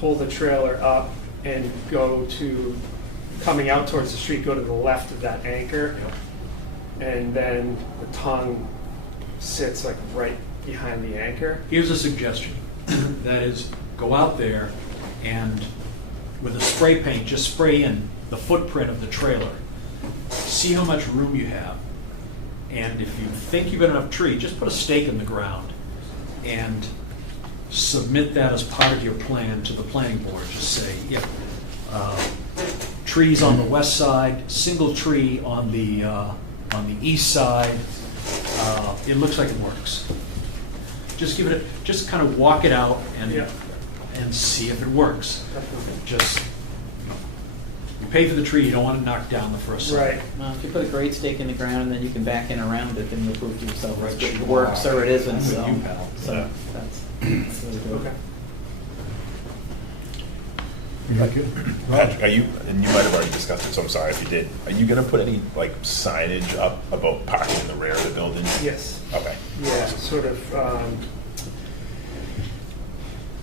pull the trailer up and go to, coming out towards the street, go to the left of that anchor. And then the tongue sits like right behind the anchor. Here's a suggestion. That is, go out there and with a spray paint, just spray in the footprint of the trailer. See how much room you have. And if you think you've got enough tree, just put a stake in the ground and submit that as part of your plan to the planning board. Just say, trees on the west side, single tree on the east side. It looks like it works. Just give it just kind of walk it out and see if it works. Just, you pay for the tree, you don't want to knock down the first side. Right. Well, if you put a grade stake in the ground and then you can back in around it, then you'll prove to yourself Right, it you works are. or it isn't. I'm with So, you, pal. so that's really good. Okay. Patrick, are you, and you might have already discussed it, so I'm sorry if you did, are you gonna put any, like, signage up about parking in the rear of the building? Yes. Okay. Yeah, sort of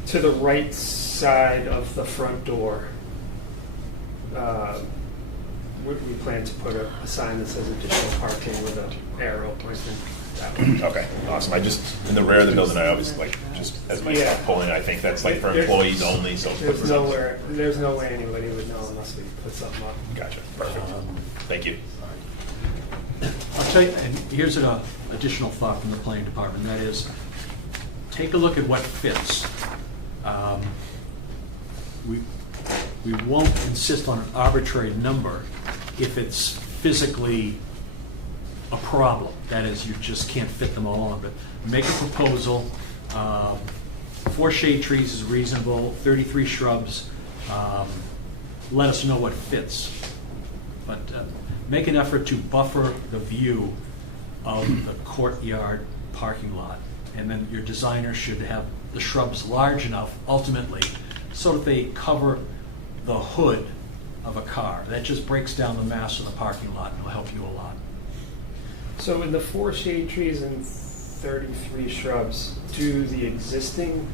to the right side of the front door. We plan to put a sign that says additional parking with an arrow pointing that way. Okay, awesome. I just, in the rear of the building, I always, like, just as my Yeah. pulling, I think that's like for employees only, so. There's no way anybody would know unless we put something up. Gotcha, perfect. Thank you. I'll tell you, and here's an additional thought from the planning department, that is, take a look at what fits. We won't insist on an arbitrary number if it's physically a problem. That is, you just can't fit them all on, but make a proposal. 4 shade trees is reasonable, 33 shrubs. Let us know what fits. But make an effort to buffer the view of the courtyard parking lot. And then your designer should have the shrubs large enough, ultimately, so that they cover the hood of a car. That just breaks down the mass of the parking lot and will help you a lot. So in the 4 shade trees and 33 shrubs, do the existing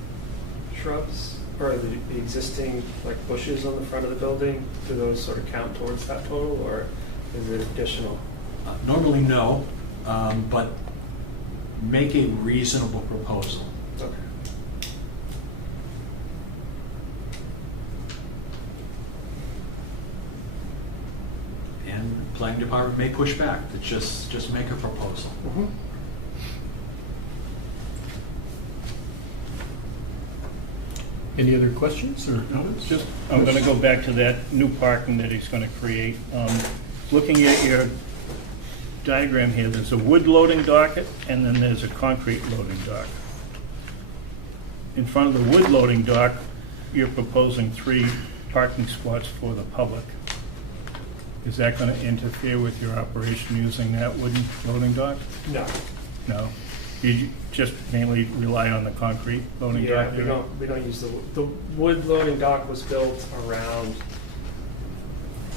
shrubs or the existing like bushes on the front of the building, do those sort of count towards that total, or is it additional? Normally, no, but make a reasonable proposal. Okay. And the planning department may push back, but just make a proposal. Mm-hmm. Any other questions or comments? Just, I'm gonna go back to that new parking that he's gonna create. Looking at your diagram here, there's a wood loading dock and then there's a concrete loading dock. In front of the wood loading dock, you're proposing 3 parking spots for the public. Is that gonna interfere with your operation using that wooden loading dock? No. No? You just mainly rely on the concrete loading dock? Yeah, we don't use the wood loading dock was built around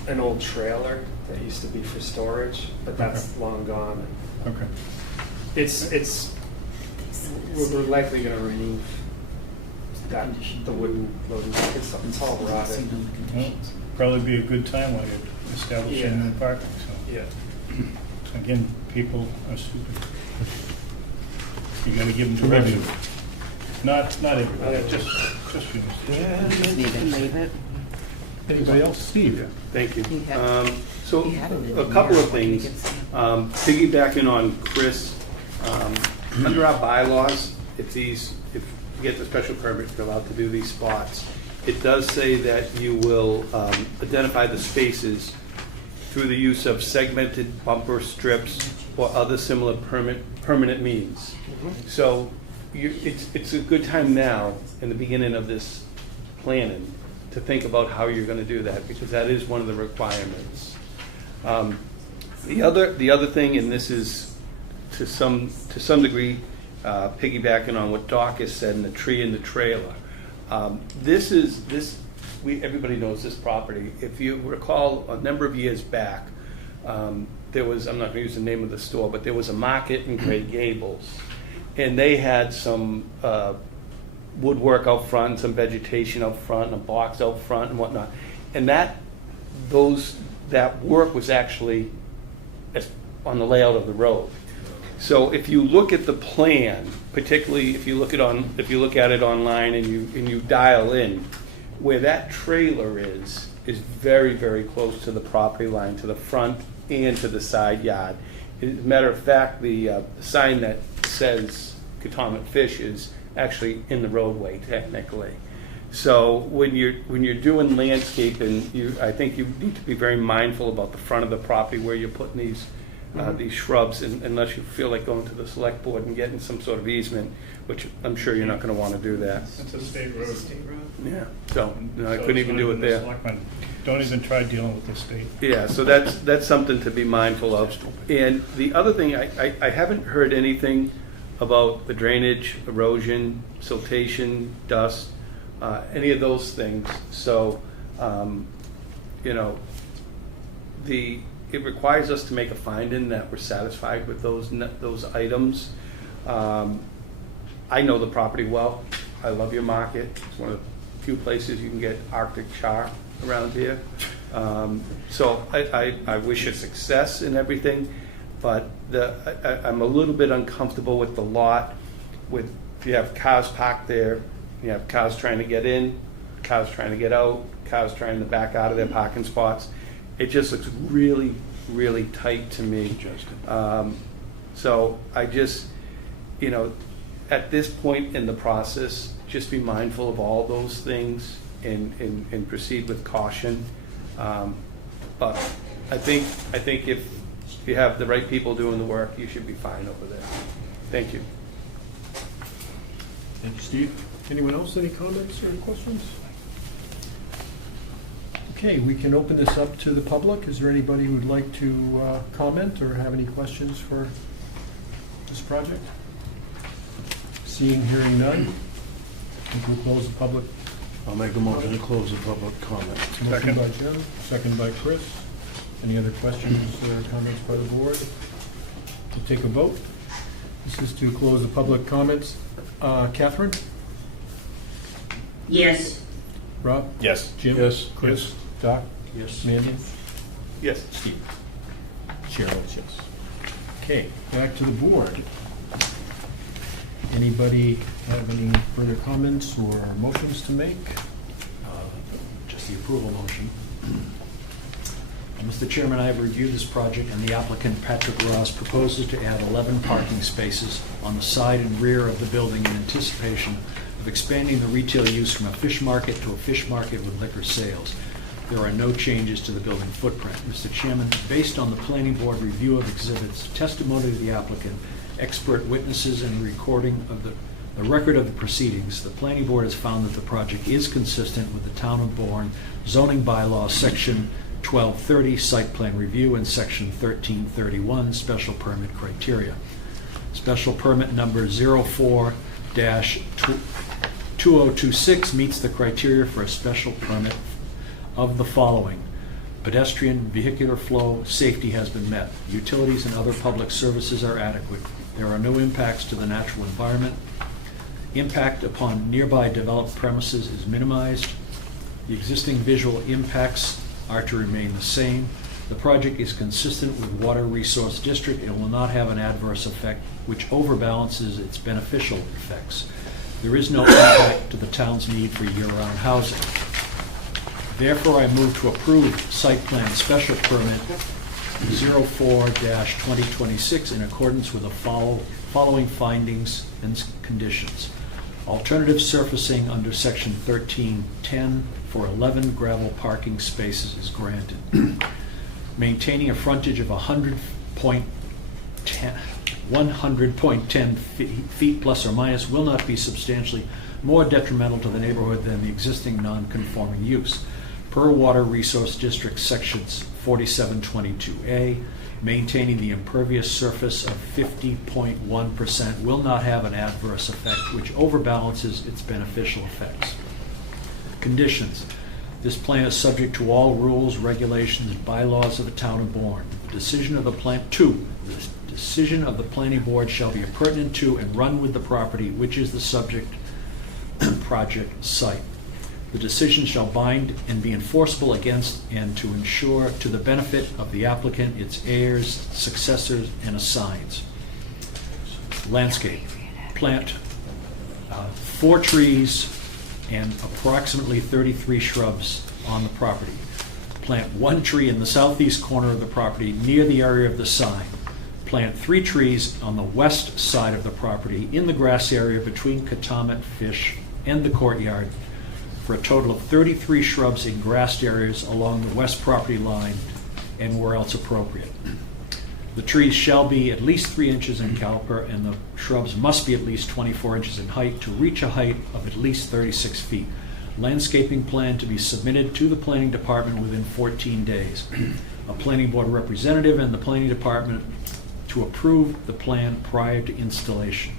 an old trailer that used to be for storage, but that's long gone. Okay. We're likely gonna remove the wooden loading dock. It's all rotted. Well, probably be a good time while you're establishing the parking, so. Yeah. Again, people are stupid. You gotta give them direction. Not everybody, just you. Anybody else? Steve? Thank you. He had- So, he had an a couple of engineer. things. Piggybacking on Chris, under our bylaws, if you get the special permit, you're allowed to do these spots. It does say that you will identify the spaces through the use of segmented bumper strips or other similar permanent means. So it's a good time now, in the beginning of this planning, to think about how you're going to do that, because that is one of the requirements. The other thing, and this is to some degree piggybacking on what Doc has said, in the tree and the trailer. Everybody knows this property. If you recall, a number of years back, there was, I'm not going to use the name of the store, but there was a market in Great Gables, and they had some woodwork out front, some vegetation out front, and a box out front and whatnot. And that work was actually on the layout of the road. So if you look at the plan, particularly if you look at it online and you dial in, where that trailer is very, very close to the property line, to the front and to the side yard. As a matter of fact, the sign that says Katomet Fish is actually in the roadway technically. So when you're doing landscaping, I think you need to be very mindful about the front of the property where you're putting these shrubs, unless you feel like going to the select board and getting some sort of easement, which I'm sure you're not going to want to do that. It's a state road. Yeah, so I So couldn't it's even not do it the there. selectmen. Don't even try dealing with the state. Yeah, so that's something to be mindful of. And the other thing, I haven't heard anything about the drainage, erosion, siltation, dust, any of those things. So, it requires us to make a finding that we're satisfied with those items. I know the property well. I love your market. It's one of the few places you can get Arctic char around here. So I wish you success in everything, but I'm a little bit uncomfortable with the lot. If you have cars parked there, you have cars trying to get in, cars trying to get out, cars trying to back out of their parking spots. It just looks really, really tight to me. So I just, at this point in the process, just be mindful of all those things and proceed with caution. But I think if you have the right people doing the work, you should be fine over there. Thank you. Thank you, Steve. Anyone else, any comments or any questions? Okay, we can open this up to the public. Is there anybody who would like to comment or have any questions for this project? Seeing, hearing none, I think we'll close the public. I'll make a motion to close the public comment. Motion by Jim, second by Chris. Any other questions or comments by the board? We'll take a vote. This is to close the public comments. Catherine? Yes. Rob? Yes. Jim? Yes. Chris? Doc? Yes. Mandy? Yes. Steve? Chair votes yes. Okay, back to the board. Anybody have any further comments or motions to make? Just the approval motion. Mr. Chairman, I have reviewed this project, and the applicant, Patrick Ross, proposes to add 11 parking spaces on the side and rear of the building in anticipation of expanding the retail use from a fish market to a fish market with liquor sales. There are no changes to the building footprint. Mr. Chairman, based on the planning board review of exhibits, testimony of the applicant, expert witnesses, and recording of the record of the proceedings, the planning board has found that the project is consistent with the Town of Bourne zoning bylaw, section 1230, site plan review, and section 1331, special permit criteria. Special permit number 04-2026 meets the criteria for a special permit of the following: pedestrian, vehicular flow, safety has been met, utilities and other public services are adequate, there are no impacts to the natural environment, impact upon nearby developed premises is minimized, the existing visual impacts are to remain the same, the project is consistent with Water Resource District and will not have an adverse effect which overbalances its beneficial effects. There is no impact to the town's need for year-round housing. Therefore, I move to approve site plan special permit 04-2026 in accordance with the following findings and conditions. Alternative surfacing under section 1310 for 11 gravel parking spaces is granted. Maintaining a frontage of 100.10 feet plus or minus will not be substantially more detrimental to the neighborhood than the existing non-conforming use. Per Water Resource District sections 4722A, maintaining the impervious surface of 50.1% will not have an adverse effect which overbalances its beneficial effects. Conditions. This plan is subject to all rules, regulations, and bylaws of the town of Bourne. The decision of the planning board shall be appurtenant to and run with the property which is the subject project site. The decision shall bind and be enforceable against and to ensure to the benefit of the applicant, its heirs, successors, and assigns. Landscape. Plant 4 trees and approximately 33 shrubs on the property. Plant 1 tree in the southeast corner of the property near the area of the sign. Plant 3 trees on the west side of the property in the grass area between Katamet Fish and the courtyard for a total of 33 shrubs in grassed areas along the west property line and where else appropriate. The trees shall be at least 3 inches in caliper and the shrubs must be at least 24 inches in height to reach a height of at least 36 feet. Landscaping plan to be submitted to the planning department within 14 days. A planning board representative and the planning department to approve the plan prior to installation.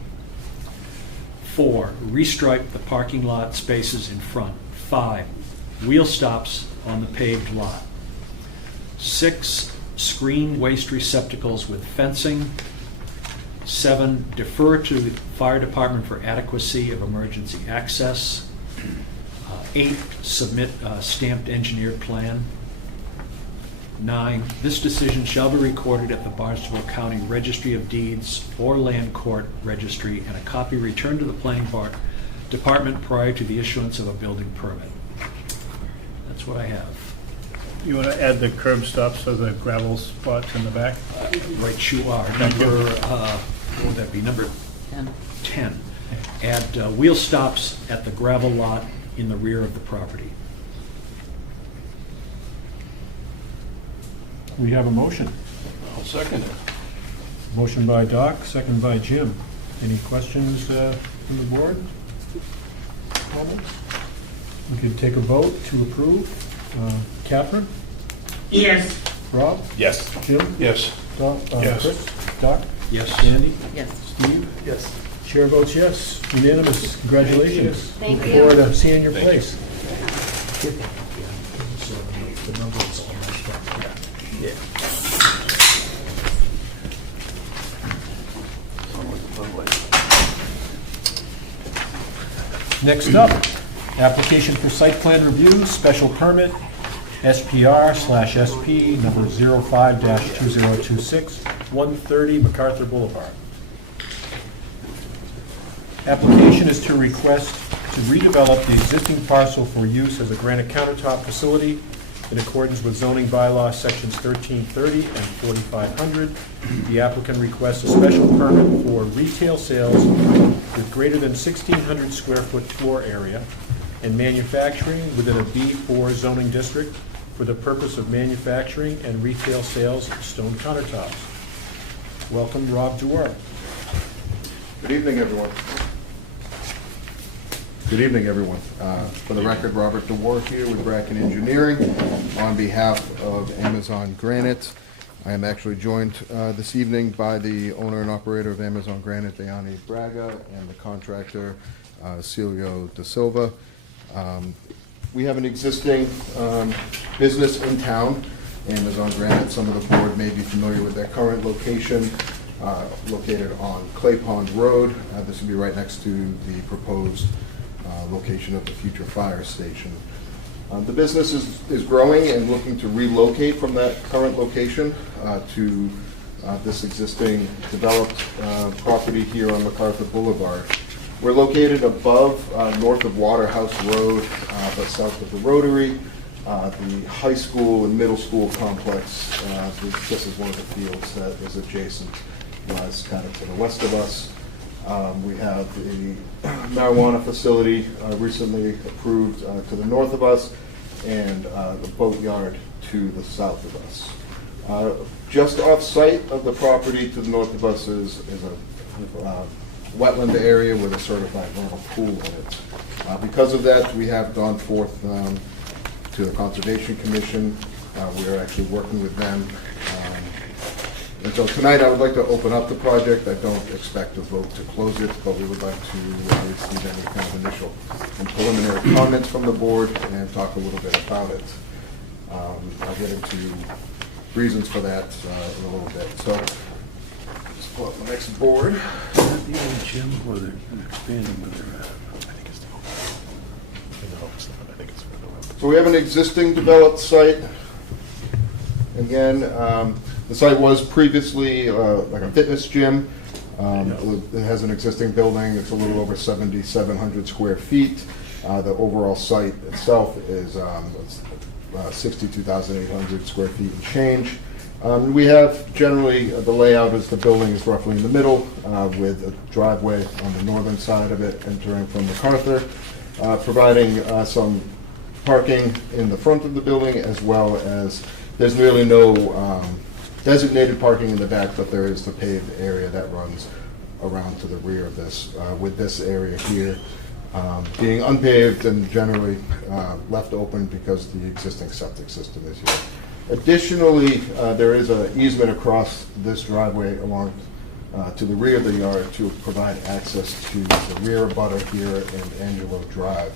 4, restripe the parking lot spaces in front. 5, wheel stops on the paved lot. 6, screen waste receptacles with fencing. 7, defer to the fire department for adequacy of emergency access. 8, submit a stamped engineered plan. 9, this decision shall be recorded at the Barnstable County Registry of Deeds or Land Court Registry and a copy returned to the planning department prior to the issuance of a building permit. That's what I have. You want to add the curb stops or the gravel spots in the back? Right, you are. Number, what would that be? Number 10. Add wheel stops at the gravel lot in the rear of the property. We have a motion. I'll second it. Motion by Doc, second by Jim. Any questions from the board? Comments? We could take a vote to approve. Catherine? Yes. Rob? Yes. Jim? Yes. Doc? Yes. Chris? Doc? Yes. Andy? Yes. Steve? Yes. Chair votes yes. Unanimous. Congratulations. Thank Look you. forward to seeing your Thank place. Next up, application for site plan review, special permit, SPR/SP number 05-2026, 130 MacArthur Boulevard. Application is to request to redevelop the existing parcel for use as a granite countertop facility in accordance with zoning bylaw sections 1330 and 4500. The applicant requests a special permit for retail sales with greater than 1,600 square foot floor area and manufacturing within a B4 zoning district for the purpose of manufacturing and retail sales of stone countertops. Welcome, Rob Dewar. Good evening, everyone. Good evening, everyone. For the record, Robert DeWar here with Bracken Engineering on behalf of Amazon Granite. I am actually joined this evening by the owner and operator of Amazon Granite, Deani Braga, and the contractor, Celio Da Silva. We have an existing business in town, Amazon Granite. Some of the board may be familiar with their current location, located on Clay Pond Road. This will be right next to the proposed location of the future fire station. The business is growing and looking to relocate from that current location to this existing developed property here on MacArthur Boulevard. We're located above, north of Waterhouse Road, but south of the Rotary, the high school and middle school complex. This is one of the fields that is adjacent. lies kind of to the west of us. We have the marijuana facility recently approved to the north of us, and the boatyard to the south of us. Just off-site of the property to the north of us is a wetland area with a certified vernal pool in it. Because of that, we have gone forth to the Conservation Commission. We are actually working with them. And so tonight, I would like to open up the project. I don't expect a vote to close it, but we would like to receive any kind of initial and preliminary comments from the board and talk a little bit about it. I'll get into reasons for that in a little bit. So, let's pull up the next board. The old gym, or they're expanding where they're at? So we have an existing developed site. Again, the site was previously like a fitness gym. It has an existing building. It's a little over 7,700 square feet. The overall site itself is 62,800 square feet and change. We have generally, the layout is the building is roughly in the middle with a driveway on the northern side of it entering from MacArthur, providing some parking in the front of the building, as well as there's really no designated parking in the back, but there is the paved area that runs around to the rear of this, with this area here being unpaved and generally left open because the existing septic system is here. Additionally, there is an easement across this driveway along to the rear of the yard to provide access to the rear abutter here and Angelo Drive.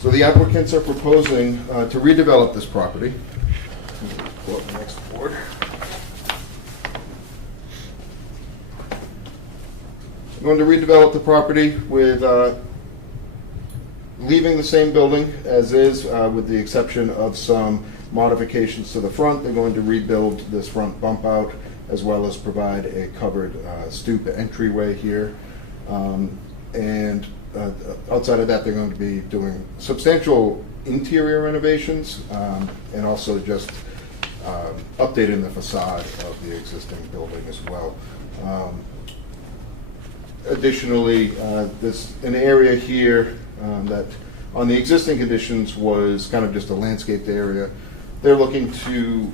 So the applicants are proposing to redevelop this property. Go up the next board. We're going to redevelop the property with leaving the same building as is, with the exception of some modifications to the front. They're going to rebuild this front bump out, as well as provide a covered stoop entryway here. And outside of that, they're going to be doing substantial interior renovations and also just updating the facade of the existing building as well. Additionally, this an area here that on the existing conditions was kind of just a landscaped area. They're looking to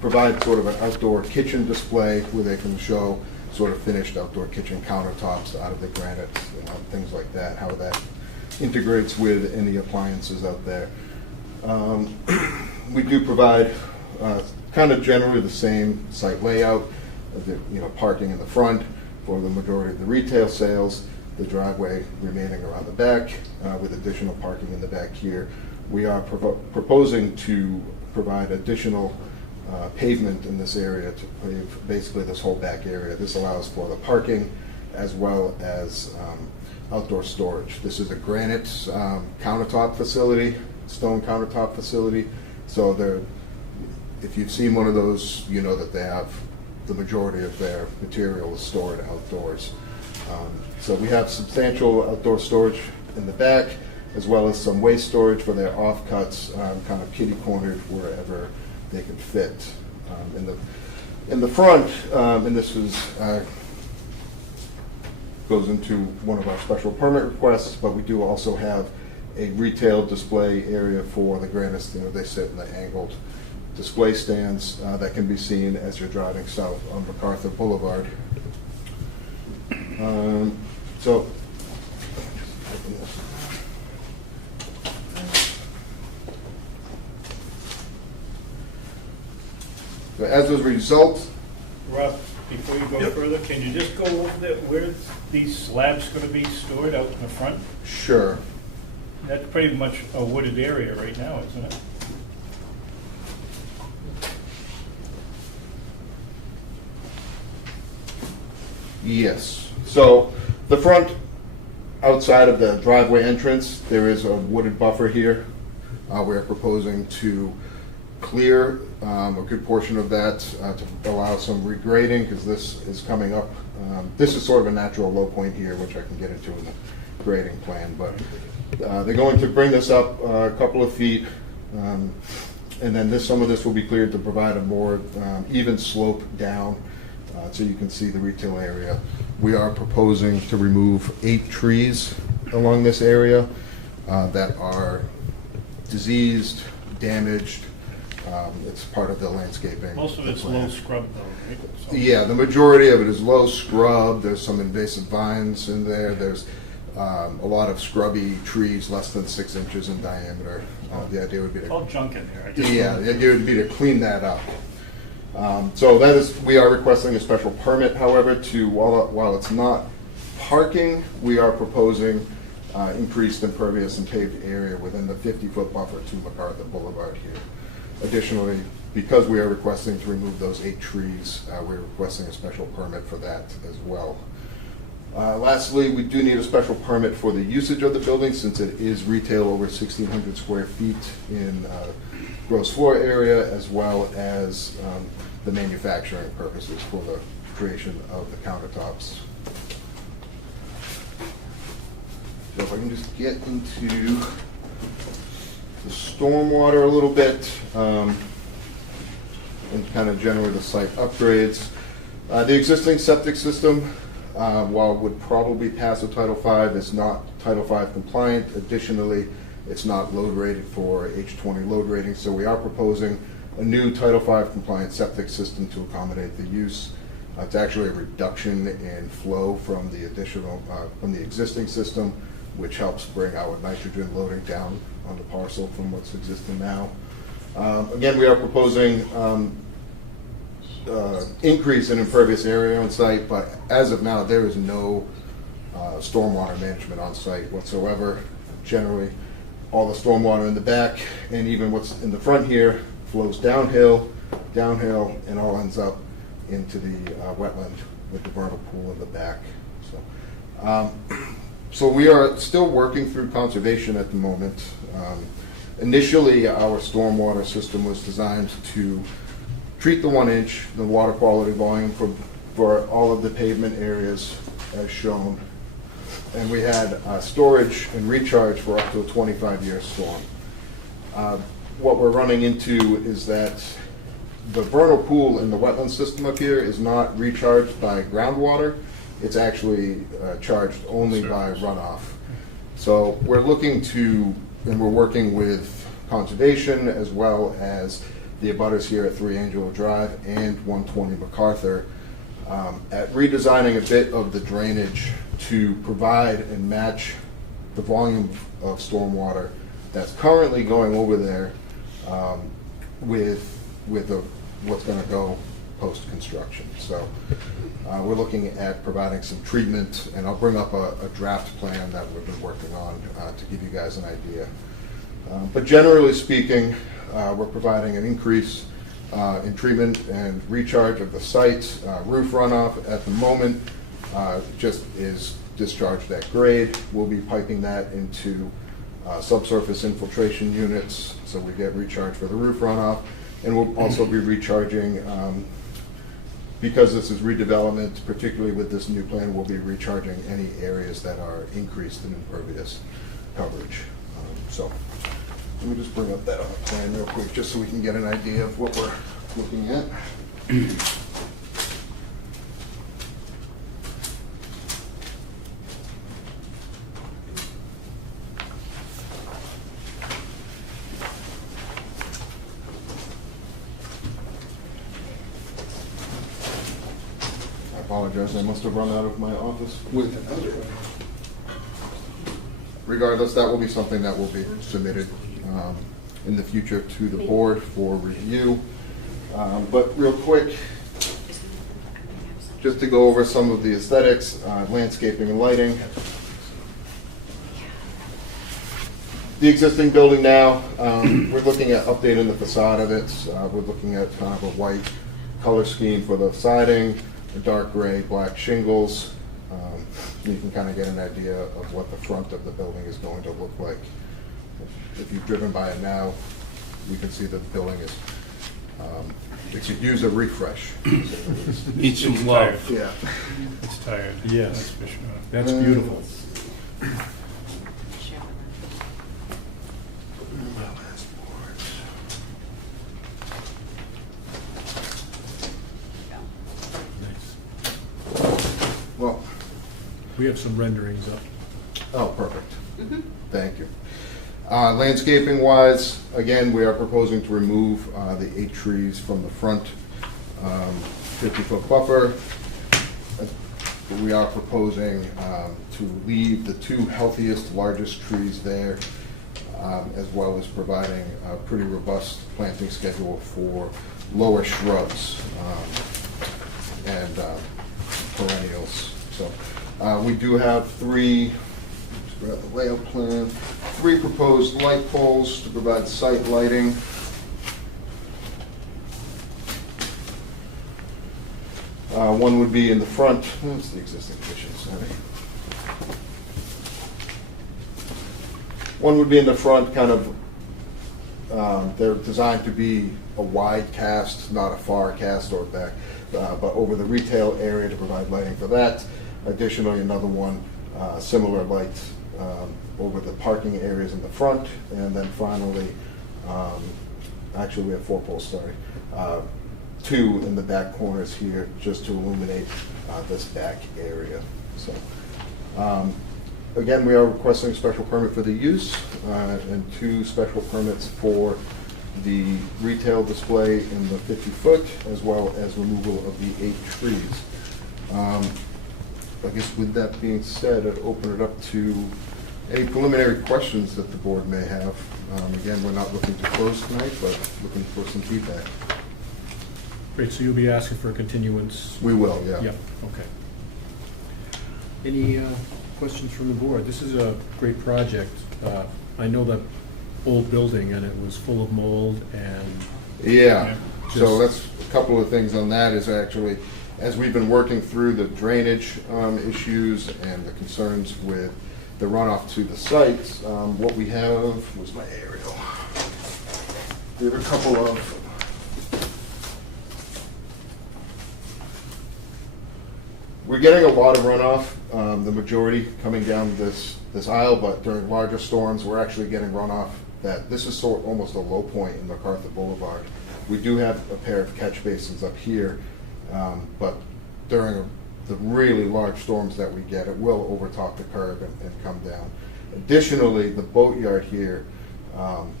provide sort of an outdoor kitchen display where they can show sort of finished outdoor kitchen countertops out of the granite, things like that, how that integrates with any appliances out there. We do provide kind of generally the same site layout, parking in the front for the majority of the retail sales, the driveway remaining around the back with additional parking in the back here. We are proposing to provide additional pavement in this area to pave basically this whole back area. This allows for the parking as well as outdoor storage. This is a granite countertop facility, stone countertop facility. So if you've seen one of those, you know that they have the majority of their material is stored outdoors. So we have substantial outdoor storage in the back, as well as some waste storage for their offcuts, kind of kitty-cornered wherever they can fit. In the front, and this is goes into one of our special permit requests, but we do also have a retail display area for the granites. They sit in the angled display stands that can be seen as you're driving south on MacArthur Boulevard. So as a result, Rob, before you go further, can you just go over where these slabs going to be stored out in the front? sure. That's pretty much a wooded area right now, isn't it? Yes. So the front, outside of the driveway entrance, there is a wooded buffer here. We're proposing to clear a good portion of that to allow some regrading, because this is coming up. This is sort of a natural low point here, which I can get into in the grading plan. But they're going to bring this up a couple of feet, and then some of this will be cleared to provide a more even slope down So you can see the retail area. We are proposing to remove 8 trees along this area that are diseased, damaged. It's part of the landscaping. Most of it's plan. low scrub though, right? So- Yeah, the majority of it is low scrub. There's some invasive vines in there. There's a lot of scrubby trees less than 6 inches in diameter. The idea would be It's to all junk in there. I just- yeah, the idea would be to clean that up. So that is, we are requesting a special permit, however, to, while it's not parking, we are proposing increased impervious and paved area within the 50-foot buffer to MacArthur Boulevard here. Additionally, because we are requesting to remove those 8 trees, we're requesting a special permit for that as well. Lastly, we do need a special permit for the usage of the building since it is retail over 1,600 square feet in gross floor area, as well as the manufacturing purposes for the creation of the countertops. So if I can just get into the stormwater a little bit, and kind of generally the site upgrades. The existing septic system, while it would probably pass a Title V, is not Title V compliant. Additionally, it's not load rated for H20 load rating, so we are proposing a new Title V compliant septic system to accommodate the use. It's actually a reduction in flow from the from the existing system, which helps bring our nitrogen loading down on the parcel from what's existing now. Again, we are proposing increase in impervious area on site, but as of now, there is no stormwater management on site whatsoever. Generally, all the stormwater in the back and even what's in the front here flows downhill, and all ends up into the wetland with the vernal pool in the back. So we are still working through conservation at the moment. Initially, our stormwater system was designed to treat the 1 inch, the water quality volume for all of the pavement areas as shown. And we had storage and recharge for up to a 25-year storm. What we're running into is that the vernal pool in the wetland system up here is not recharged by groundwater. It's actually charged only by runoff. So we're looking to, and we're working with conservation as well as the abutters here at 3 Angelo Drive and 120 MacArthur at redesigning a bit of the drainage to provide and match the volume of stormwater that's currently going over there with what's going to go post-construction. So we're looking at providing some treatment, and I'll bring up a draft plan that we've been working on to give you guys an idea. But generally speaking, we're providing an increase in treatment and recharge of the site. Roof runoff at the moment just is discharged at grade. We'll be piping that into subsurface infiltration units, so we get recharge for the roof runoff. And we'll also be recharging, because this is redevelopment, particularly with this new plan, we'll be recharging any areas that are increased in impervious coverage. So let me just bring up that plan real quick, just so we can get an idea of what we're looking at. I apologize, I must have run out of my office with regardless, that will be something that will be submitted in the future to the board for review. But real quick, just to go over some of the aesthetics, landscaping and lighting. The existing building now, we're looking at updating the facade of it. We're looking at kind of a white color scheme for the siding, a dark gray, black shingles. You can kind of get an idea of what the front of the building is going to look like. If you've driven by it now, you can see the building is, it could use a refresh. Needs some It's love. tired. Yeah. It's tired. Yes. That's for sure. That's beautiful. We have some renderings up. Oh, perfect. Thank you. Landscaping wise, again, we are proposing to remove the 8 trees from the front 50-foot buffer. We are proposing to leave the 2 healthiest, largest trees there, as well as providing a pretty robust planting schedule for lower shrubs and perennials. So we do have 3, grab the layout plan, 3 proposed light poles to provide site lighting. One would be in the front. That's the existing conditions, sorry. One would be in the front, kind of, they're designed to be a wide cast, not a far cast or back, but over the retail area to provide lighting for that. Additionally, another one, similar lights over the parking areas in the front. And then finally, actually we have 4 poles, sorry. 2 in the back corners here, just to illuminate this back area. So, again, we are requesting a special permit for the use and 2 special permits for the retail display in the 50-foot, as well as removal of the 8 trees. I guess with that being said, I'd open it up to any preliminary questions that the board may have. Again, we're not looking to close tonight, but looking for some feedback. Great, so you'll be asking for a continuance? We will, yeah. Yeah, okay. Any questions from the board? This is a great project. I know that old building, and it was full of mold and... Yeah, so Just- that's a couple of things on that is actually, as we've been working through the drainage issues and the concerns with the runoff to the sites, what we have, was my aerial. We have a couple of we're getting a lot of runoff, the majority coming down this aisle, but during larger storms, we're actually getting runoff that, this is almost a low point in MacArthur Boulevard. We do have a pair of catch basins up here, but during the really large storms that we get, it will overtop the curb and come down. Additionally, the boatyard here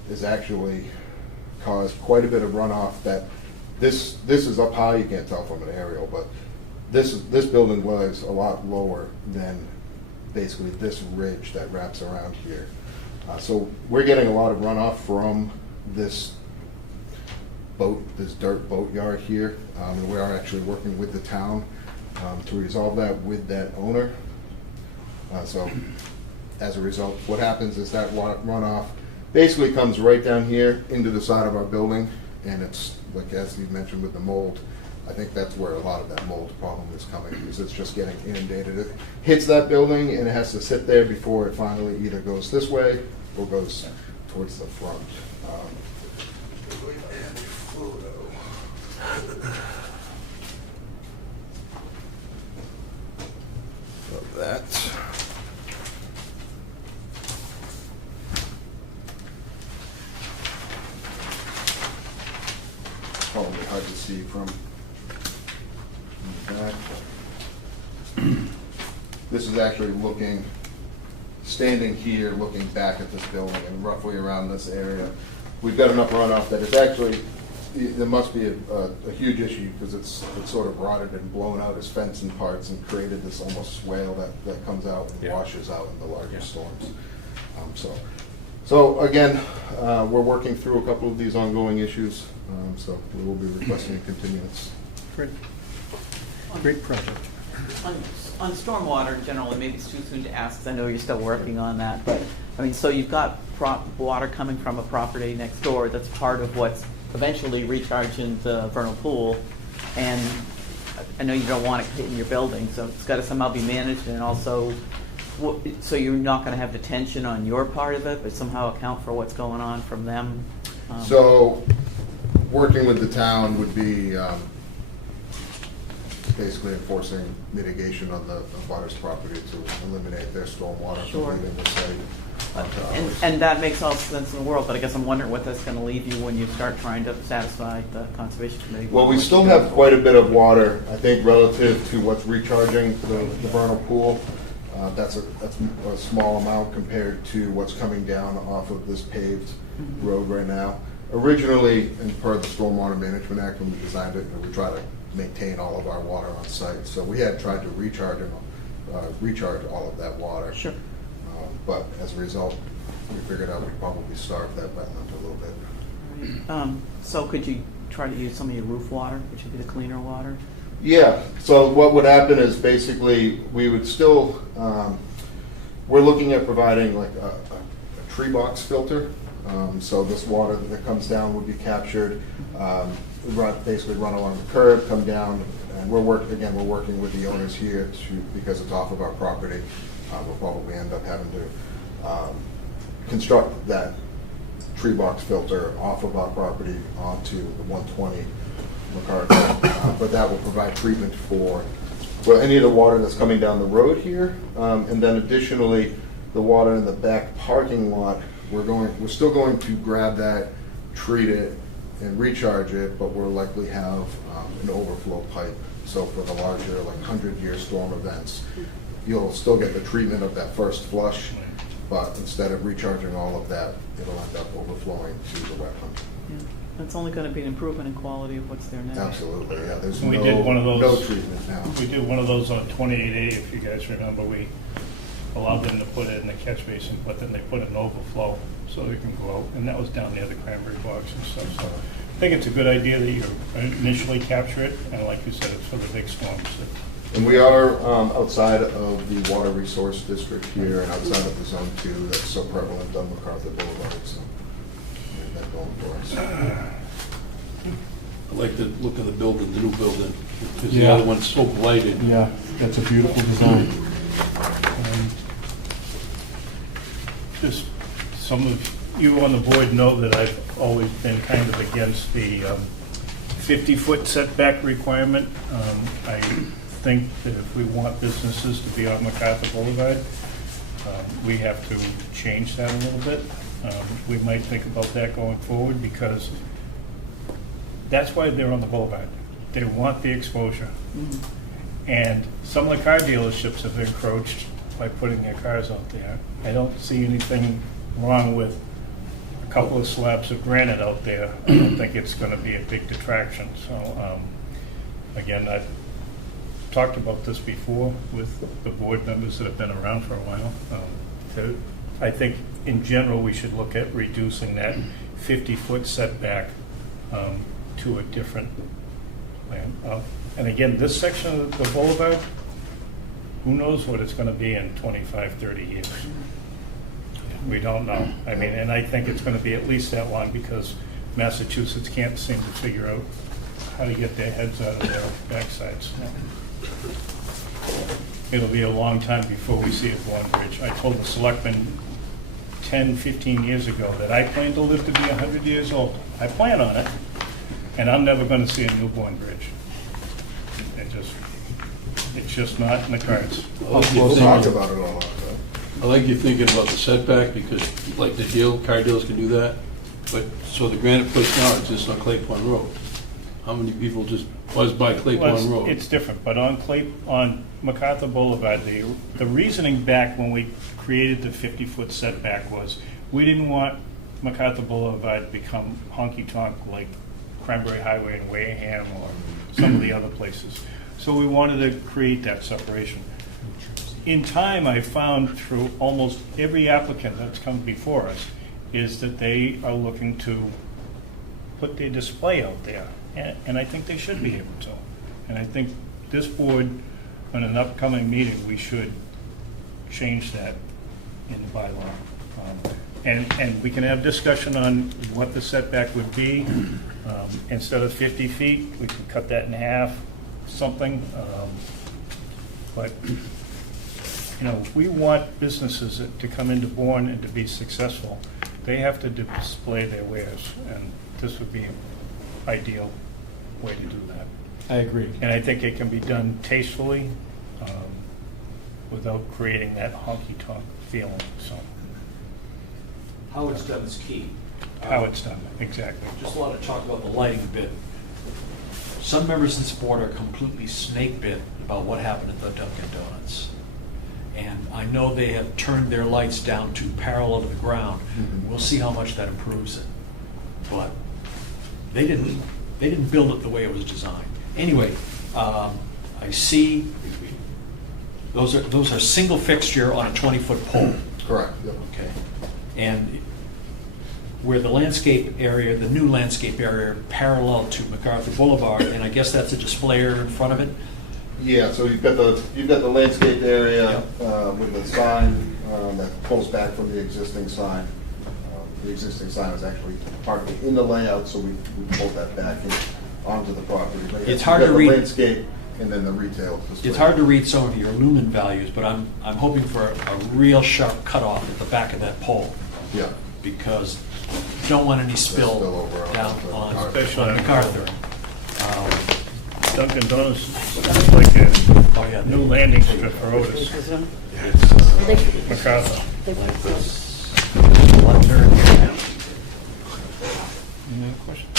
is actually caused quite a bit of runoff that, this is up high, you can't tell from an aerial, but this building was a lot lower than basically this ridge that wraps around here. So we're getting a lot of runoff from this dirt boatyard here. And we are actually working with the town to resolve that with that owner. So as a result, what happens is that runoff basically comes right down here into the side of our building, and it's, like as you mentioned with the mold, I think that's where a lot of that mold problem is coming, because it's just getting inundated. It hits that building and it has to sit there before it finally either goes this way or goes towards the front. I believe I have a photo of that. Probably hard to see from the back. This is actually standing here, looking back at this building and roughly around this area. We've got enough runoff that it's actually, there must be a huge issue, because it's sort of rotted and blown out as fence in parts and created this almost swale that comes out and washes out in the larger storms. So again, we're working through a couple of these ongoing issues, so we will be requesting a continuance. Great. Great project. On stormwater generally, maybe it's too soon to ask, because I know you're still working on that, but, I mean, so you've got water coming from a property next door that's part of what's eventually recharging the vernal pool, and I know you don't want it hitting your building, so it's got to somehow be managed, and also, so you're not going to have detention on your part of it, but somehow account for what's going on from them? So, working with the town would be basically enforcing mitigation on the abutters property to eliminate their stormwater Sure. from leaving the site. onto ours. And that makes all the sense in the world, but I guess I'm wondering what that's going to leave you when you start trying to satisfy the Conservation Committee. Well, we still have quite a bit of water, I think, relative to what's recharging the vernal pool. That's a small amount compared to what's coming down off of this paved road right now. Originally, and per the Stormwater Management Act, when we designed it, we try to maintain all of our water on site. So we had tried to recharge all of that water. Sure. But as a result, we figured out we'd probably starve that wetland a little bit. So could you try to use some of your roof water, which would be the cleaner water? Yeah, so what would happen is basically we would still, we're looking at providing like a tree box filter. So this water that comes down would be captured, basically run along the curb, come down, and we're working with the owners here because it's off of our property. We'll probably end up having to construct that tree box filter off of our property onto the 120 MacArthur. But that will provide treatment for any of the water that's coming down the road here. And then additionally, the water in the back parking lot, we're still going to grab that, treat it, and recharge it, but we'll likely have an overflow pipe. So for the larger, like 100-year storm events, you'll still get the treatment of that first flush, but instead of recharging all of that, it'll end up overflowing to the wetland. Yeah. It's only going to be an improvement in quality of what's there now. Absolutely, yeah. There's We did one of those- no treatment now. We did one of those on 28A, if you guys remember. We allowed them to put it in the catch basin, but then they put an overflow so they can go out, and that was down near the cranberry box and stuff. So I think it's a good idea that you initially capture it, and like you said, it's for the big storms. And we are outside of the water resource district here and outside of the zone 2 that's so prevalent on MacArthur Boulevard, so we have that going for us. I like the look of the building, the new building, because the Yeah. other one's so blighted. Yeah, that's a beautiful design. Just some of you on the board know that I've always been kind of against the 50-foot setback requirement. I think that if we want businesses to be on MacArthur Boulevard, we have to change that a little bit. We might think about that going forward because that's why they're on the boulevard. They want the exposure. And some of the car dealerships have encroached by putting their cars out there. I don't see anything wrong with a couple of slabs of granite out there. I don't think it's going to be a big detraction. So, again, I've talked about this before with the board members that have been around for a while. I think in general we should look at reducing that 50-foot setback to a different plan. And again, this section of the boulevard, who knows what it's going to be in 25, 30 years. We don't know. I mean, and I think it's going to be at least that long because Massachusetts can't seem to figure out how to get their heads out of their backsides. It'll be a long time before we see a Bourne Bridge. I told the selectmen 10, 15 years ago that I plan to live to be 100 years old. I plan on it, and I'm never going to see a new Bourne Bridge. It's just not in the cards. I like We'll you talk thinking- about it all. I like you thinking about the setback, because like the car dealers can do that, but, so the granite place now is just on Clay Pond Road. How many people just buzz by Clay Well, Pond Road? it's different, but on MacArthur Boulevard, the reasoning back when we created the 50-foot setback was we didn't want MacArthur Boulevard to become honky-tonk like Cranberry Highway in Wareham or some of the other places. So we wanted to create that separation. In time, I found through almost every applicant that's come before us is that they are looking to put their display out there. And I think they should be able to. And I think this board, on an upcoming meeting, we should change that in the bylaw. And we can have discussion on what the setback would be. Instead of 50 feet, we can cut that in half, something. But, you know, if we want businesses to come into Bourne and to be successful, they have to display their wares. And this would be an ideal way to do that. I agree. And I think it can be done tastefully without creating that honky-tonk feeling, so. How it's done is key. How it's done, exactly. Just want to talk about the lighting bit. Some members of this board are completely snake bit about what happened at the Dunkin' Donuts. And know they have turned their lights down to parallel to the ground. We'll see how much that improves it. But they didn't build it the way it was designed. Anyway, I see those are single fixture on a 20-foot pole. Correct, yep. Okay. And where the landscape area, the new landscape area, parallel to MacArthur Boulevard, and I guess that's a displayer in front of it. Yeah, so you've got the landscape area with the sign that pulls back from the existing sign. The existing sign is actually part in the layout, so we pulled that back onto the property. But It's hard to read. The landscape and then the retail display. It's hard to read some of your lumen values, but I'm hoping for a real sharp cutoff at the back of that pole. Yeah. Because you don't want any spill over down on Especially MacArthur. Dunkin' Donuts is like Oh, yeah. a new landing strip for Otis. MacArthur. Any other questions?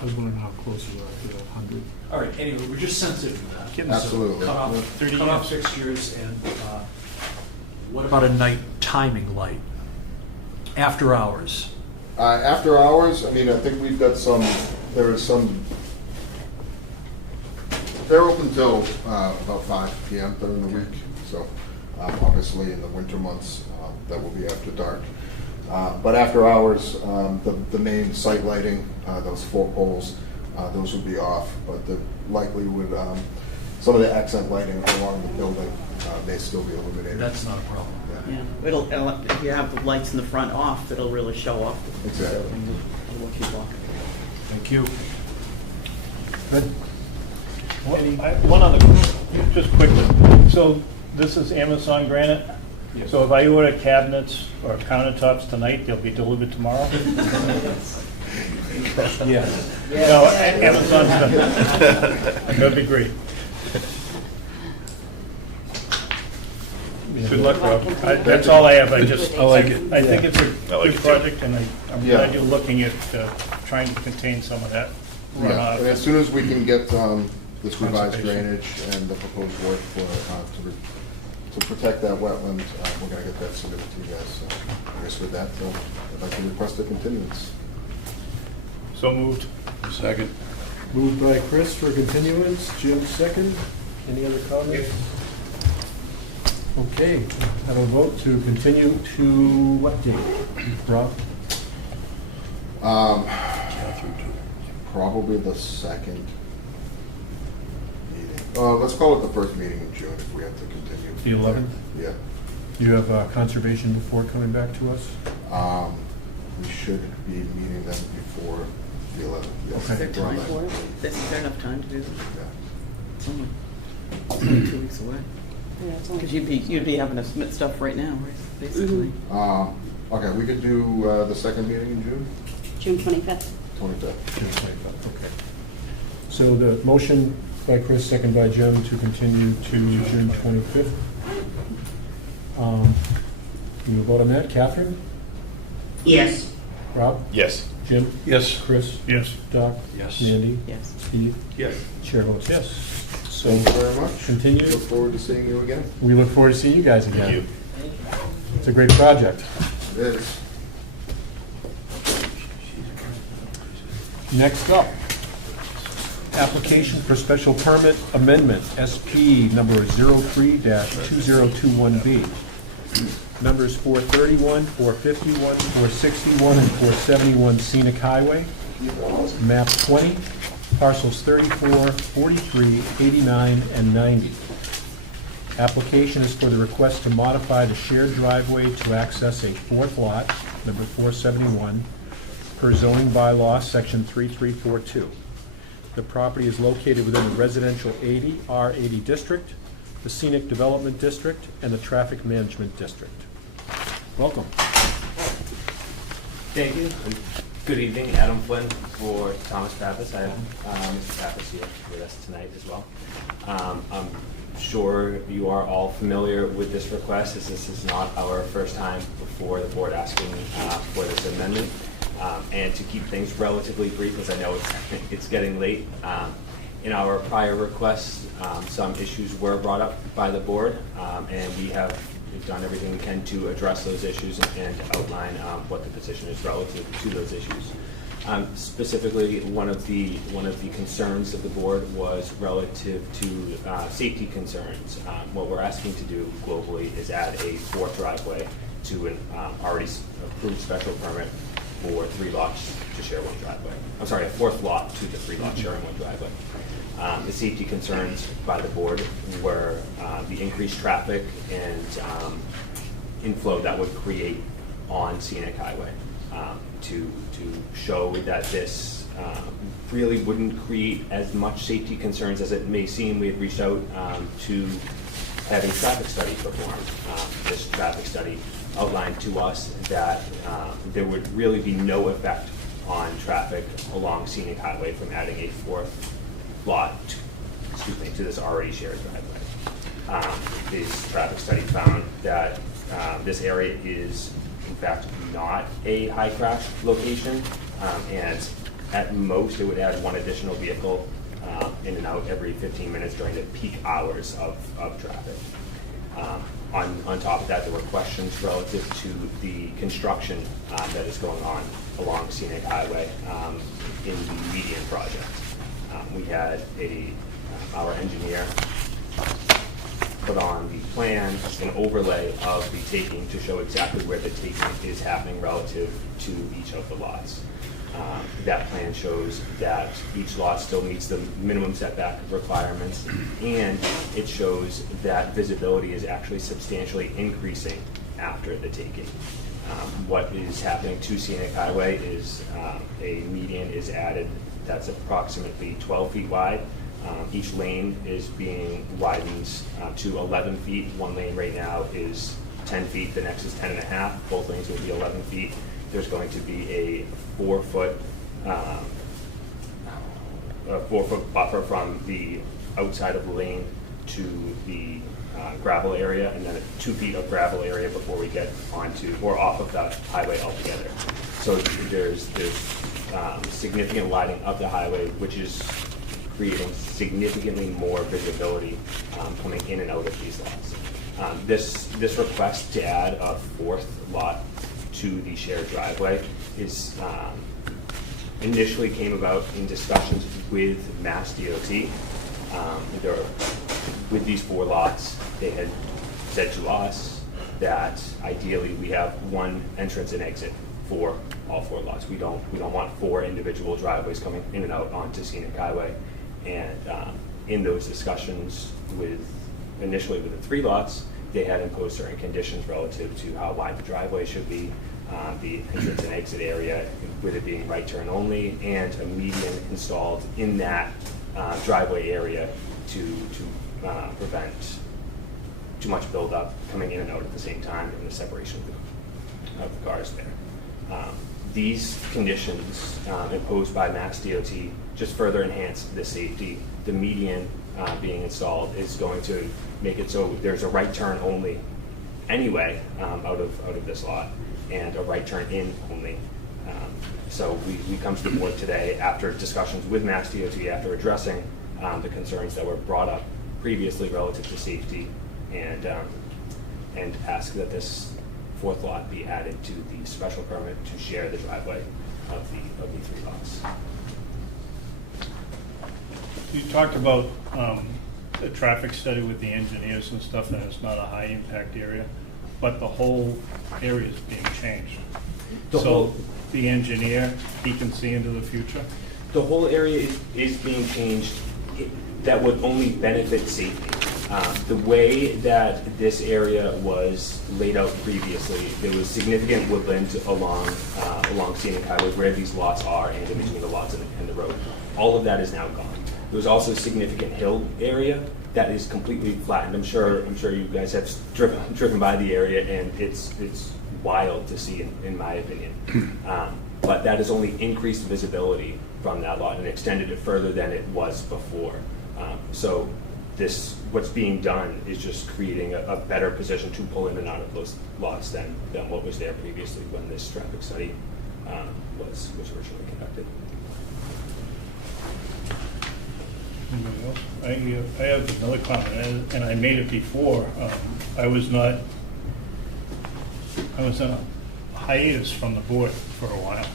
I was wondering how close you are to 100. All right, anyway, we're just sensitive to that. Absolutely. Cut off 30 fixtures, and what about a night timing light? After hours? After hours, I mean, I think we've got there is some, they're open till about 5 p.m. during the week. So obviously in the winter months, that will be after dark. But after hours, the main site lighting, those 4 poles, those would be off. But the likely would, some of the accent lighting along the building may still be illuminated. That's not a problem. Yeah, if you have the lights in the front off, it'll really show off. Exactly. It'll keep walking. Thank you. Good. One other, just quickly. So this is Amazon granite? Yes. So if I order cabinets or countertops tonight, they'll be delivered tomorrow? Yes. No, Amazon's done. That'd be great. Good luck, Rob. That's all I have. I like it. I think it's a I like good it too. project, and I'm glad you're looking at trying to contain some of that Yeah, runoff. and as soon as we can get this revised Conservation. drainage and the proposed work for, to protect that wetland, we're gonna get that submitted to you guys. So I guess with that, I'd like to request a continuance. So moved. Second. Moved by Chris for continuance, Jim second. Any other comments? Okay, have a vote to continue to what date? Rob? Probably the second meeting. Let's call it the first meeting in June if we have to continue. The 11th? Yeah. Do you have conservation before coming back to us? We should be meeting them before the 11th. Yes. Okay. Is there time for it? Is there enough time to do this? It's only 2 weeks away. Because you'd be having to submit stuff right now, right, basically. Okay, we could do the second meeting in June? June 25th. 25th. Okay. So the motion by Chris, second by Jim, to continue to June 25th. Can you vote on that? Catherine? Yes. Rob? Yes. Jim? Yes. Chris? Yes. Doc? Yes. Mandy? Yes. Steve? Yes. Chair votes yes. So Thank you very much. continue. Look forward to seeing you again. We look forward to seeing you guys again. Thank you. It's a great project. It is. Next up, application for special permit amendment, SP number 03-2021B. Numbers 431, 451, 461, and 471 Scenic Highway. Map 20, parcels 34, 43, 89, and 90. Application is for the request to modify the shared driveway to access a fourth lot, number 471, per zoning bylaw, section 3342. The property is located within the residential 80, R80 district, the scenic development district, and the traffic management district. Welcome. Thank you. Good evening, Adam Flynn for Thomas Pappas. I have Mr. Pappas here with us tonight as well. I'm sure you are all familiar with this request, as this is not our first time before the board asking for this amendment. And to keep things relatively brief, as I know it's getting late, in our prior requests, some issues were brought up by the board, and we have we've done everything we can to address those issues and outline what the position is relative to those issues. Specifically, one of the concerns of the board was relative to safety concerns. What we're asking to do globally is add a fourth driveway to an already approved special permit for 3 lots to share one driveway. I'm sorry, a fourth lot to the 3 lots sharing one driveway. The safety concerns by the board were the increased traffic and inflow that would create on scenic highway. To show that this really wouldn't create as much safety concerns as it may seem, we had reached out to having traffic studies performed. This traffic study outlined to us that there would really be no effect on traffic along scenic highway from adding a fourth lot to this already shared driveway. This traffic study found that this area is in fact not a high crash location, and at most it would add 1 additional vehicle in and out every 15 minutes during the peak hours of traffic. On top of that, there were questions relative to the construction that is going on along Scenic Highway in the median project. We had our engineer put on the plan an overlay of the taking to show exactly where the taking is happening relative to each of the lots. That plan shows that each lot still meets the minimum setback requirements, and it shows that visibility is actually substantially increasing after the taking. What is happening to Scenic Highway is a median is added that's approximately 12 feet wide. Each lane is being widened to 11 feet. One lane right now is 10 feet, the next is 10 and a half. Both lanes will be 11 feet. There's going to be a 4-foot buffer from the outside of the lane to the gravel area, and then 2 feet of gravel area before we get onto or off of that highway altogether. So there's significant widening of the highway, which is creating significantly more visibility coming in and out of these lots. This request to add a 4th lot to the shared driveway is initially came about in discussions with Mass DOT. With these 4 lots, they had said to us that ideally we have 1 entrance and exit for all 4 lots. We don't want 4 individual driveways coming in and out onto Scenic Highway. And in those discussions initially with the 3 lots, they had imposed certain conditions relative to how wide the driveway should be, the entrance and exit area, with it being right turn only, and a median installed in that driveway area to prevent too much buildup coming in and out at the same time, and the separation of the cars there. These conditions imposed by Mass DOT just further enhance the safety. The median being installed is going to make it so there's a right turn only anyway out of this lot, and a right turn in only. So we come to the board today after discussions with Mass DOT, after addressing the concerns that were brought up previously relative to safety, and ask that this 4th lot be added to the special permit to share the driveway of the 3 lots. You talked about the traffic study with the engineers and stuff, that it's not a high impact area, but the whole area is being changed. So the engineer, he can see into the future? The whole area is being changed. That would only benefit safety. The way that this area was laid out previously, there was significant woodland along Scenic Highway where these lots are, and in between the lots and the road. All of that is now gone. There was also significant hill area that is completely flattened. I'm sure you guys have driven by the area, and it's wild to see, in my opinion. But that has only increased visibility from that lot and extended it further than it was before. So what's being done is just creating a better position to pull in and out of those lots than what was there previously when this traffic study was originally conducted. Anybody else? I have another comment, and I made it before. I was not I was on a hiatus from the board for a while.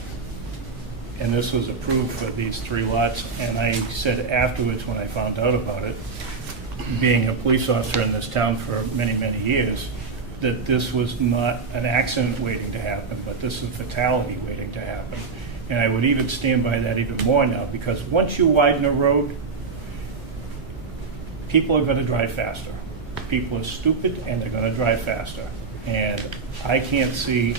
And this was approved for these 3 lots, and I said afterwards when I found out about it, being a police officer in this town for many, many years, that this was not an accident waiting to happen, but this is fatality waiting to happen. And I would even stand by that even more now, because once you widen a road, people are gonna drive faster. People are stupid and they're gonna drive faster. And I can't see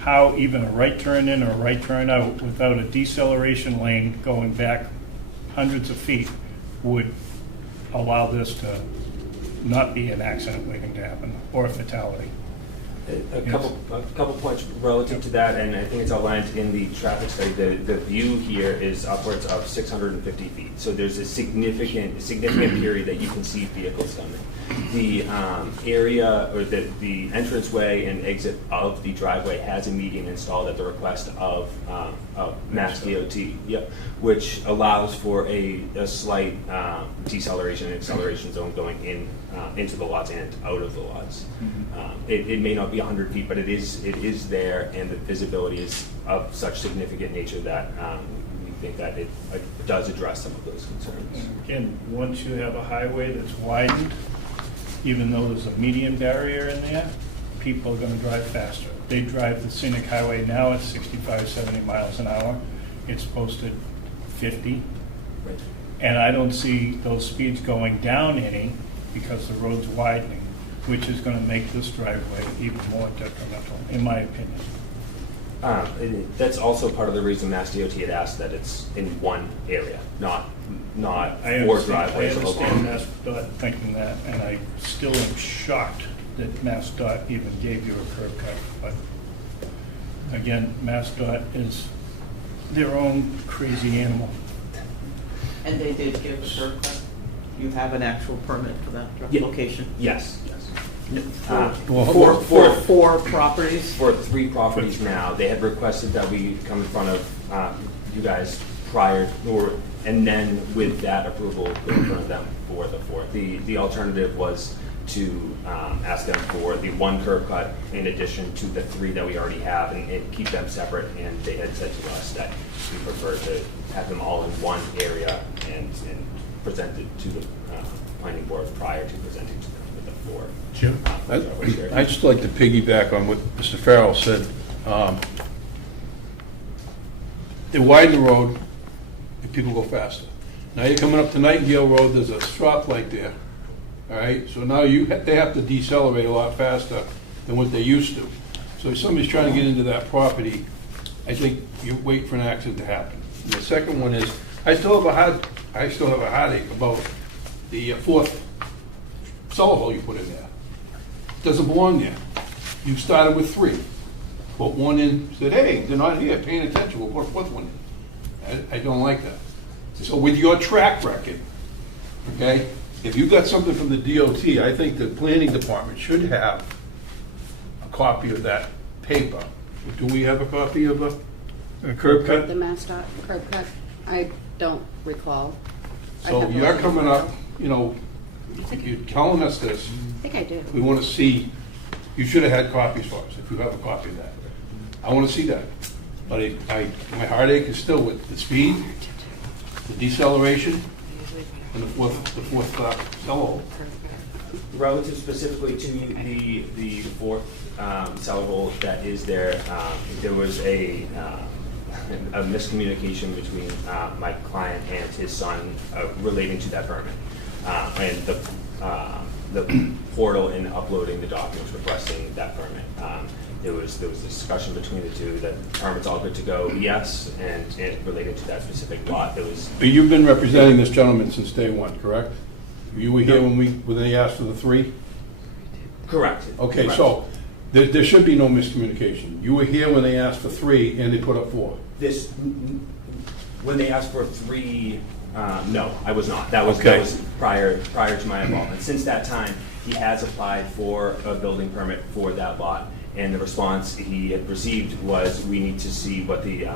how even a right turn in or a right turn out without a deceleration lane going back hundreds of feet would allow this to not be an accident waiting to happen or a fatality. A couple points relative to that, and I think it's outlined in the traffic study. The view here is upwards of 650 feet. So there's a significant period that you can see vehicles coming. The area or the entranceway and exit of the driveway has a median installed at the request of Mass DOT, yep, which allows for a slight deceleration and acceleration zone going into the lots and out of the lots. It may not be 100 feet, but it is there, and the visibility is of such significant nature that we think that it does address some of those concerns. Again, once you have a highway that's widened, even though there's a median barrier in there, people are gonna drive faster. They drive the scenic highway now at 65, 70 miles an hour. It's posted 50. Right. And I don't see those speeds going down any because the road's widening, which is gonna make this driveway even more detrimental, in my opinion. That's also part of the reason Mass DOT had asked that it's in one area, not four driveways. I understand Mass DOT thinking that, and I still am shocked that Mass DOT even gave you a curb cut. But again, Mass DOT is their own crazy animal. And they did give a curb cut? You have an actual permit for that location? Yes. For 4 properties? For 3 properties now. They had requested that we come in front of you guys prior, and then with that approval, go in front of them for the 4th. The alternative was to ask them for the 1 curb cut in addition to the 3 that we already have and keep them separate. And they had said to us that we prefer to have them all in one area and present it to the planning board prior to presenting to them with the 4. Jim? I'd just like to piggyback on what Mr. Farrell said. They widen the road and people go faster. Now you're coming up to Nightingale Road, there's a stoplight there. All right, so now they have to decelerate a lot faster than what they used to. So if somebody's trying to get into that property, I think you wait for an accident to happen. And the second one is, I still have a heartache about the 4th cellar hole you put in there. It doesn't belong there. You started with 3. Put 1 in, said, hey, they're not here, paying attention, we'll put a 4th one in. I don't like that. So with your track record, okay, if you got something from the DOT, I think the planning department should have a copy of that paper. Do we have a copy of a curb cut? The MassDOT curb cut, I don't recall. So you're coming up, you're telling us this. I think I do. We want to see, you should have had copies for us, if you have a copy of that. I want to see that. But my heartache is still with the speed, the deceleration, and the fourth cellar hole. Relative specifically to the 4th cellar hole that is there, there was a miscommunication between my client and his son relating to that permit. And the portal in uploading the documents requesting that permit. There was a discussion between the two that the permit's all good to go, yes, and related to that specific lot, there was. But you've been representing this gentleman since day 1, correct? You were here when they asked for the 3? Correct. Okay, Correct. so there should be no miscommunication. You were here when they asked for 3 and they put up 4. When they asked for 3, no, I was not. That was prior to my involvement. Since that time, he has applied for a building permit for that lot, and the response he had received was, we need to see what the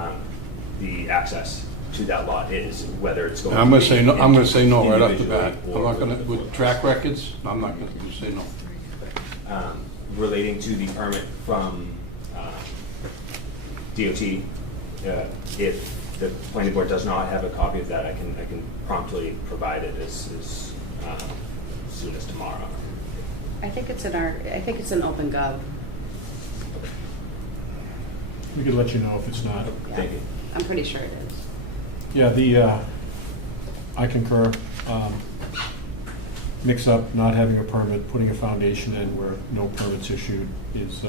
access to that lot is, whether it's going. I'm going to say no. I'm going to say no right off the bat. I'm not going to with track records. I'm not going to say no. relating to the permit from DOT, if the planning board does not have a copy of that, I can promptly provide it as soon as tomorrow. I think it's in Open Gov. We could let you know if it's not. Yeah. Thank you. I'm pretty sure it is. Yeah, I concur. Mix up not having a permit, putting a foundation in where no permit's issued is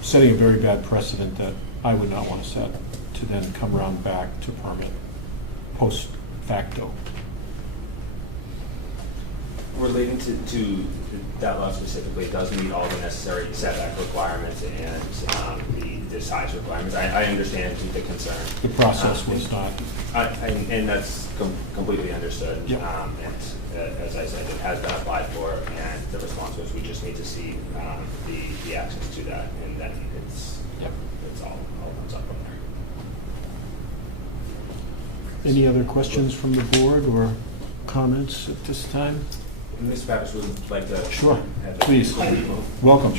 setting a very bad precedent that I would not want to set, to then come around back to permit post facto. Relating to that lot specifically, it does meet all the necessary setback requirements and the size requirements. I understand the concern. The process was not. And that's completely understood. Yep. And as I said, it has been applied for, and the response was we just need to see the access to that, and then it's all comes up from there. Any other questions from the board or comments at this time? Mr. Pappas would like to. Sure, have please. Welcome.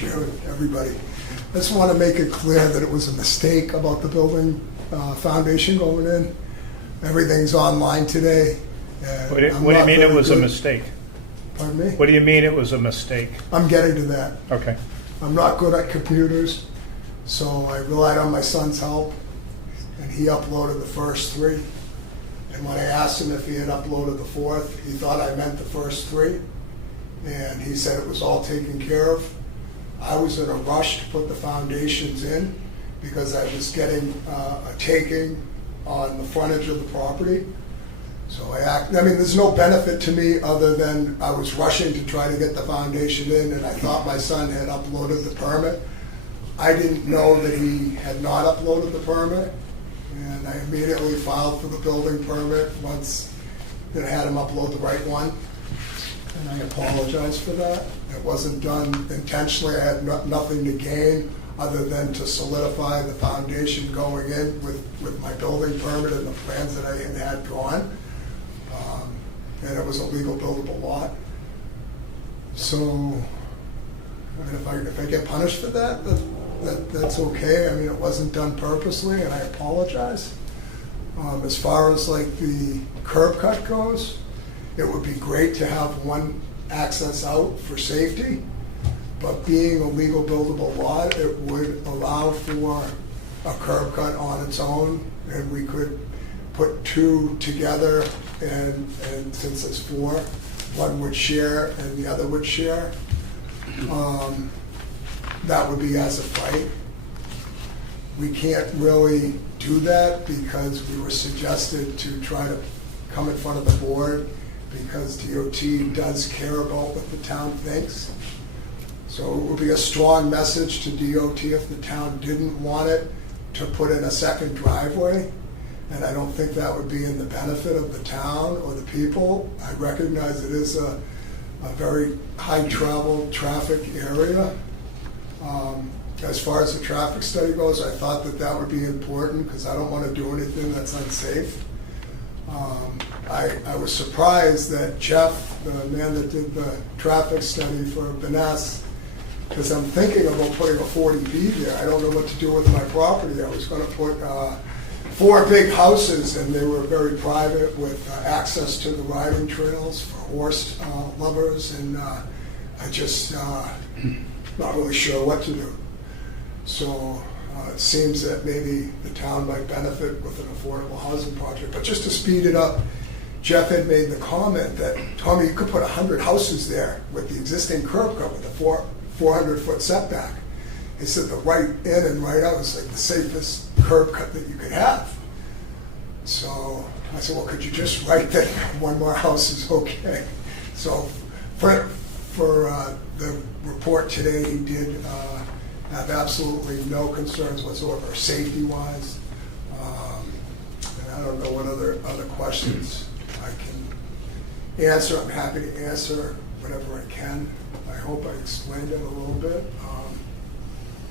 Everybody. I just want to make it clear that it was a mistake about the building foundation going in. Everything's online today. What do you mean it was a mistake? Pardon me? What do you mean it was a mistake? I'm getting to that. Okay. I'm not good at computers, so I relied on my son's help, and he uploaded the first 3. And when I asked him if he had uploaded the 4th, he thought I meant the first 3, and he said it was all taken care of. I was in a rush to put the foundations in because I was getting a taking on the frontage of the property. So I mean, there's no benefit to me other than I was rushing to try to get the foundation in, and I thought my son had uploaded the permit. I didn't know that he had not uploaded the permit, and I immediately filed for the building permit once I had him upload the right one, and I apologize for that. It wasn't done intentionally. I had nothing to gain other than to solidify the foundation going in with my building permit and the plans that I had drawn. And it was a legal buildable lot. So, I mean, if I get punished for that, that's okay. I mean, it wasn't done purposely, and I apologize. As far as like the curb cut goes, it would be great to have one access out for safety, but being a legal buildable lot, it would allow for a curb cut on its own, and we could put 2 together, and since there's 4, one would share and the other would share. That would be as of right. We can't really do that because we were suggested to try to come in front of the board because DOT does care about what the town thinks. So it would be a strong message to DOT if the town didn't want it to put in a second driveway. And I don't think that would be in the benefit of the town or the people. I recognize it is a very high travel traffic area. As far as the traffic study goes, I thought that would be important because I don't want to do anything that's unsafe. I was surprised that Jeff, the man that did the traffic study for Vanessa, because I'm thinking about putting a 40B there. I don't know what to do with my property. I was going to put 4 big houses, and they were very private with access to the riding trails for horse lovers, and I just not really sure what to do. So it seems that maybe the town might benefit with an affordable housing project. But just to speed it up, Jeff had made the comment that, Tommy, you could put 100 houses there with the existing curb cut with a 400-foot setback. He said the right in and right out is like the safest curb cut that you could have. So I said, well, could you just write that one more house is okay? So for the report today, he did have absolutely no concerns whatsoever, safety-wise. And I don't know what other questions I can answer. I'm happy to answer whatever I can. I hope I explained it a little bit.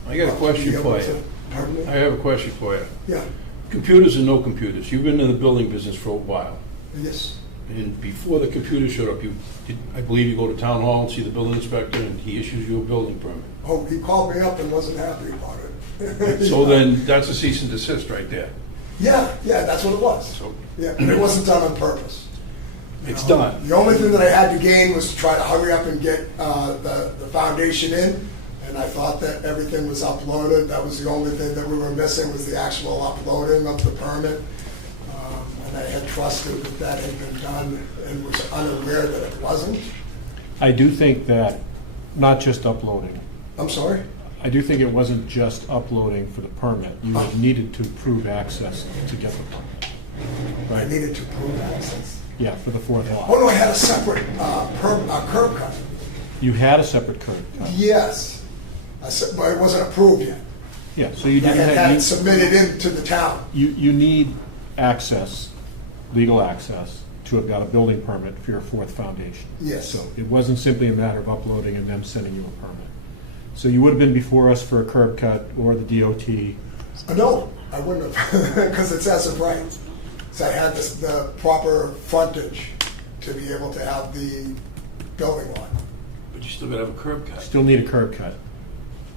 I got a question for you. Pardon me? I have a question for you. Yeah. Computers and no computers. You've been in the building business for a while. Yes. And before the computer showed up, I believe you go to town hall and see the building inspector, and he issues you a building permit. Oh, he called me up and wasn't happy about it. So then, that's a cease and desist right there. Yeah, that's what it was. So Yeah, but it wasn't done on purpose. it's done. The only thing that I had to gain was to try to hurry up and get the foundation in, and I thought that everything was uploaded. That was the only thing that we were missing, was the actual uploading of the permit. And I had trusted that that had been done and was unaware that it wasn't. I do think that, not just uploading, I'm sorry? I do think it wasn't just uploading for the permit. You had needed to prove access to get the permit. I Right? needed to prove access. Yeah, for the fourth Oh, lot. no, I had a separate curb cut. You had a separate curb cut. Yes, but it wasn't approved yet. Yeah, so you I didn't had have, it submitted into the town. you need access, legal access, to have got a building permit for your fourth foundation. Yes. So it wasn't simply a matter of uploading and them sending you a permit. So you would have been before us for a curb cut or the DOT. No, I wouldn't have, because it's as of right. So I had the proper frontage to be able to have the building lot. But you still gotta have a curb cut. Still need a curb cut.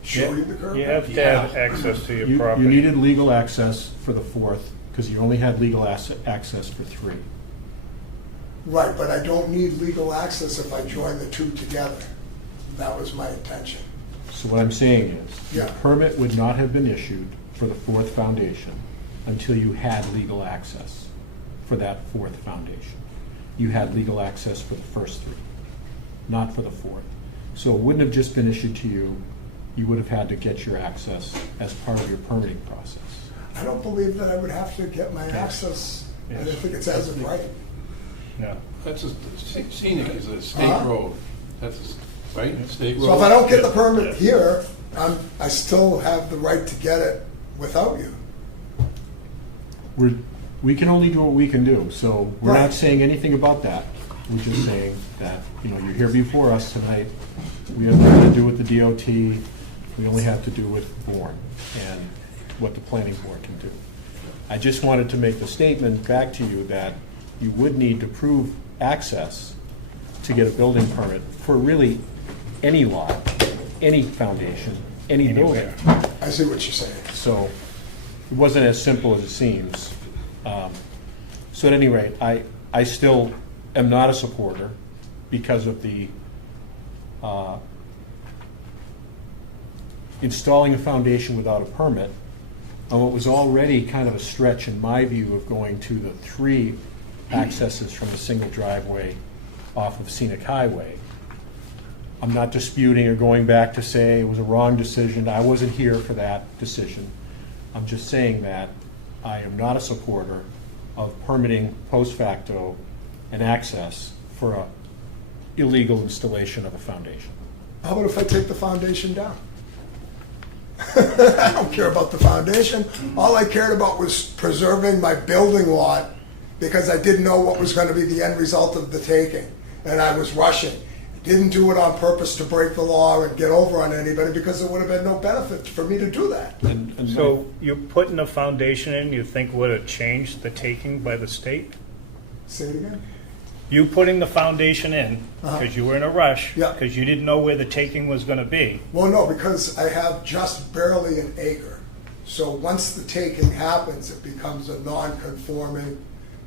Showing the curb You cut. have to have access to your You property. needed legal access for the fourth, because you only had legal access for three. Right, but I don't need legal access if I join the two together. That was my intention. So what I'm saying is, your Yeah. permit would not have been issued for the fourth foundation until you had legal access for that fourth foundation. You had legal access for the first three, not for the fourth. So it wouldn't have just been issued to you, you would have had to get your access as part of your permitting process. I don't believe that I would have to get my access. I don't think it's as of right. No. That's a, scenic is a state Uh-huh. road. That's, right, state road. So if I don't get the permit here, I still have the right to get it without you. We can only do what we can do, so we're Right. not saying anything about that. We're just saying that, you're here before us tonight. We have nothing to do with the DOT. We only have to do with Bourne and what the planning board can do. I just wanted to make the statement back to you that you would need to prove access to get a building permit for really any lot, any foundation, any building. I see what you're saying. So it wasn't as simple as it seems. So at any rate, I still am not a supporter because of the installing a foundation without a permit on what was already kind of a stretch, in my view, of going to the three accesses from a single driveway off of Scenic Highway. I'm not disputing or going back to say it was a wrong decision. I wasn't here for that decision. I'm just saying that I am not a supporter of permitting post facto an access for a illegal installation of a foundation. How about if I take the foundation down? I don't care about the foundation. All I cared about was preserving my building lot because I didn't know what was going to be the end result of the taking. And I was rushing. Didn't do it on purpose to break the law and get over on anybody because there would have been no benefit for me to do that. And So you putting a foundation in, you think would have changed the taking by the state? Say it again? You putting the foundation in, Uh-huh. because you were in a rush, Yeah. because you didn't know where the taking was going to be. Well, no, because I have just barely an acre. So once the taking happens, it becomes a non-conforming,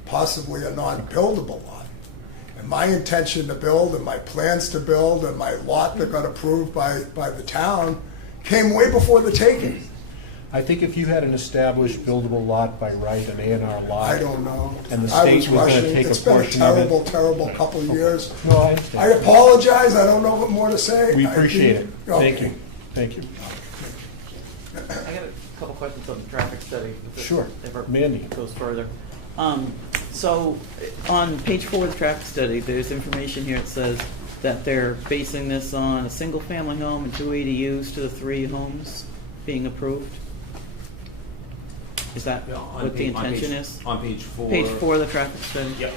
possibly a non-buildable lot. And my intention to build and my plans to build and my lot that got approved by the town came way before the taking. I think if you had an established buildable lot by right, an A&R lot. I don't know. And the I state was was gonna rushing. take a It's been a portion of it. terrible, terrible couple of years. No, I I understand. apologize. I don't know what more to say. We appreciate it. Thank Okay. you. Thank you. I got a couple questions on the traffic study. if this Sure. ever Mandy. goes further. So on page 4 of the traffic study, there's information here that says that they're basing this on a single-family home and 2 ADUs to the 3 homes being approved. Is that Yeah, on what the pa- on intention page- is? On page 4. Page 4 of the traffic study? Yep.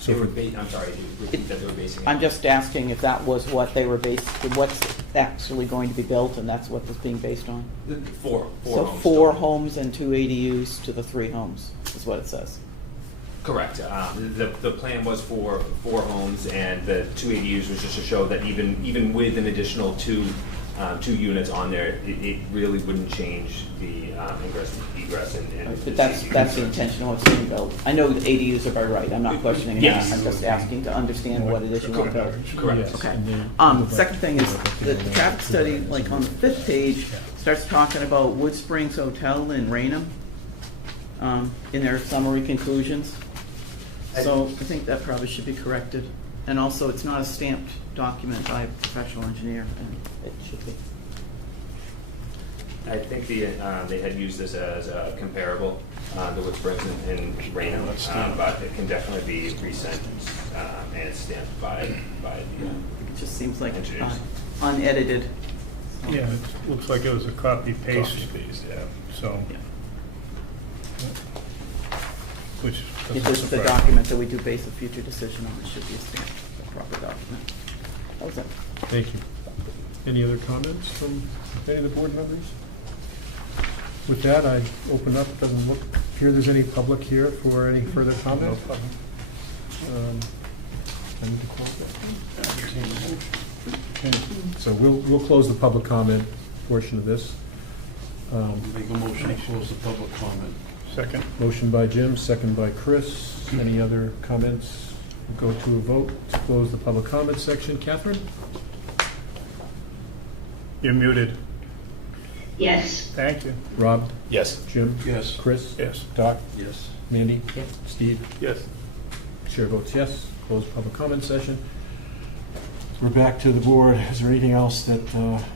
So They were I'm sorry, repeat that they were basing it. I'm just asking if that was what they were based, what's actually going to be built, and that's what was being based on? Four So homes. 4 homes and 2 ADUs to the 3 homes, is what it says. Correct. The plan was for 4 homes, and the 2 ADUs was just to show that even with an additional two units on there, it really wouldn't change the egress and. But that's the intention of what's being built. I know the ADUs are by right, I'm not questioning that. Yes. I'm just asking to understand what it is you want to build. Correct. Yes, Okay. and then- Second thing is, the traffic study, like on the 5th page, starts talking about Wood Springs Hotel in Raynham in their summary conclusions. So I think that probably should be corrected. And also, it's not a stamped document by a professional engineer, and it should be. I think they had used this as a comparable, the Wood Springs and Raynham, but it can definitely be resent and stamped by the. It just seems like engineers. unedited. Yeah, it looks like it was a copy-paste, yeah. so. Yeah. Which It doesn't is the surprise me. document that we do base a future decision on. It should be a stamped, a proper document. That was it. Thank you. Any other comments from any of the board members? With that, I open up, doesn't appear there's any public here for any further comment. I need to close that. So we'll close the public comment portion of this. Make a motion to close the public comment. Second. Motion by Jim, second by Chris. Any other comments? Go to a vote to close the public comment section. Catherine? You're muted. Yes. Thank you. Rob? Yes. Jim? Yes. Chris? Yes. Doc? Yes. Mandy? Steve? Yes. Chair votes yes. Close public comment session. We're back to the board. Is there anything else that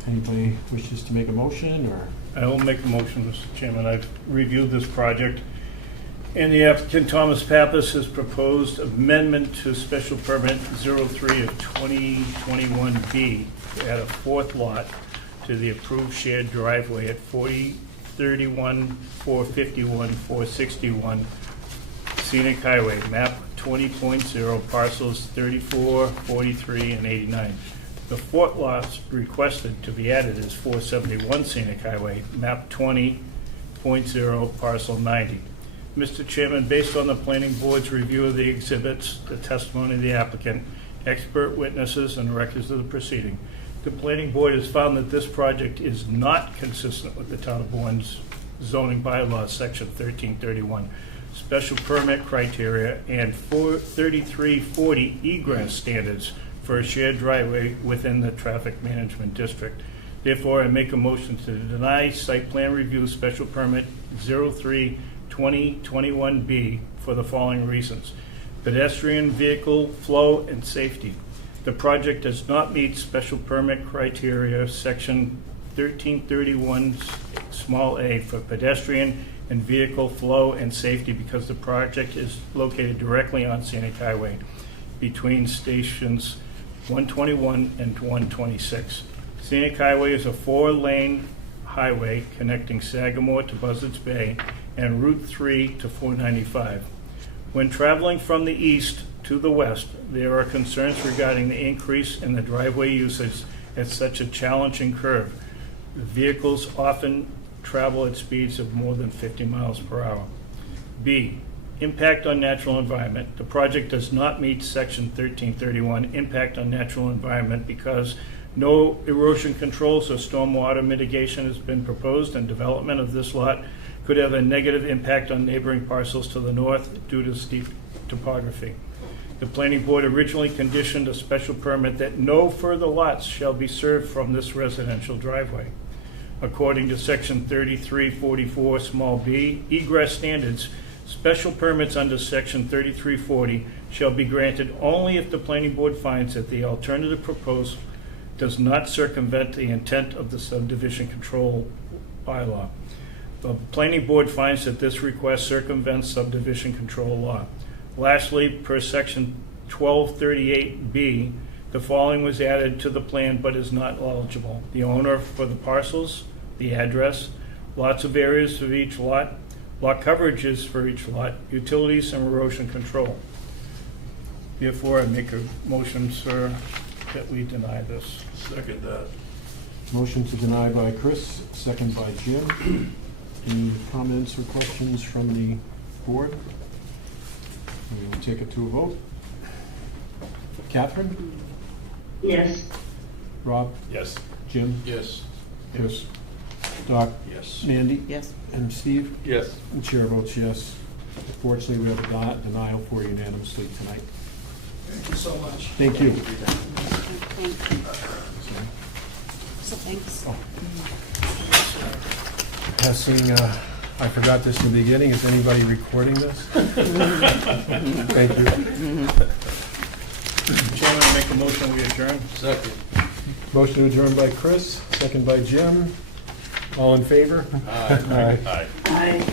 anybody wishes to make a motion or? I will make a motion, Mr. Chairman. I've reviewed this project, and the applicant, Thomas Pappas, has proposed amendment to special permit 03 of 2021B to add a 4th lot to the approved shared driveway at 4031, 451, 461 Scenic Highway, map 20.0, parcels 34, 43, and 89. The 4th lot requested to be added is 471 Scenic Highway, map 20.0, parcel 90. Mr. Chairman, based on the planning board's review of the exhibits, the testimony of the applicant, expert witnesses, and records of the proceeding, the planning board has found that this project is not consistent with the town of Bourne's zoning bylaws, section 1331, special permit criteria, and 3340 egress standards for a shared driveway within the traffic management district. Therefore, I make a motion to deny site plan review special permit 03/2021B for the following reasons. Pedestrian vehicle flow and safety. The project does not meet special permit criteria, section 1331 small a for pedestrian and vehicle flow and safety because the project is located directly on Scenic Highway between stations 121 and 126. Scenic Highway is a 4-lane highway connecting Sagamore to Buzzards Bay and Route 3 to 495. When traveling from the east to the west, there are concerns regarding the increase in the driveway usage at such a challenging curve. Vehicles often travel at speeds of more than 50 miles per hour. B, impact on natural environment. The project does not meet section 1331, impact on natural environment, because no erosion controls or stormwater mitigation has been proposed, and development of this lot could have a negative impact on neighboring parcels to the north due to steep topography. The planning board originally conditioned a special permit that no further lots shall be served from this residential driveway. According to section 3344 small b, egress standards, special permits under section 3340 shall be granted only if the planning board finds that the alternative proposal does not circumvent the intent of the subdivision control bylaw. The planning board finds that this request circumvents subdivision control law. Lastly, per section 1238B, the following was added to the plan but is not eligible: the owner for the parcels, the address, lots of areas of each lot coverages for each lot, utilities, and erosion control. Therefore, I make a motion, sir, that we deny this. Second that. Motion to deny by Chris, second by Jim. Any comments or questions from the board? We will take it to a vote. Catherine? Yes. Rob? Yes. Jim? Yes. Chris? Doc? Yes. Mandy? Yes. And Steve? Yes. The chair votes yes. Fortunately, we have a denial for unanimously tonight. Thank you so much. Thank you. So thanks. Passing, I forgot this in the beginning, is anybody recording this? Thank you. Mr. Chairman, I make a motion, we adjourn. Second. Motion adjourned by Chris, second by Jim. All in favor? Aye. Aye. Aye.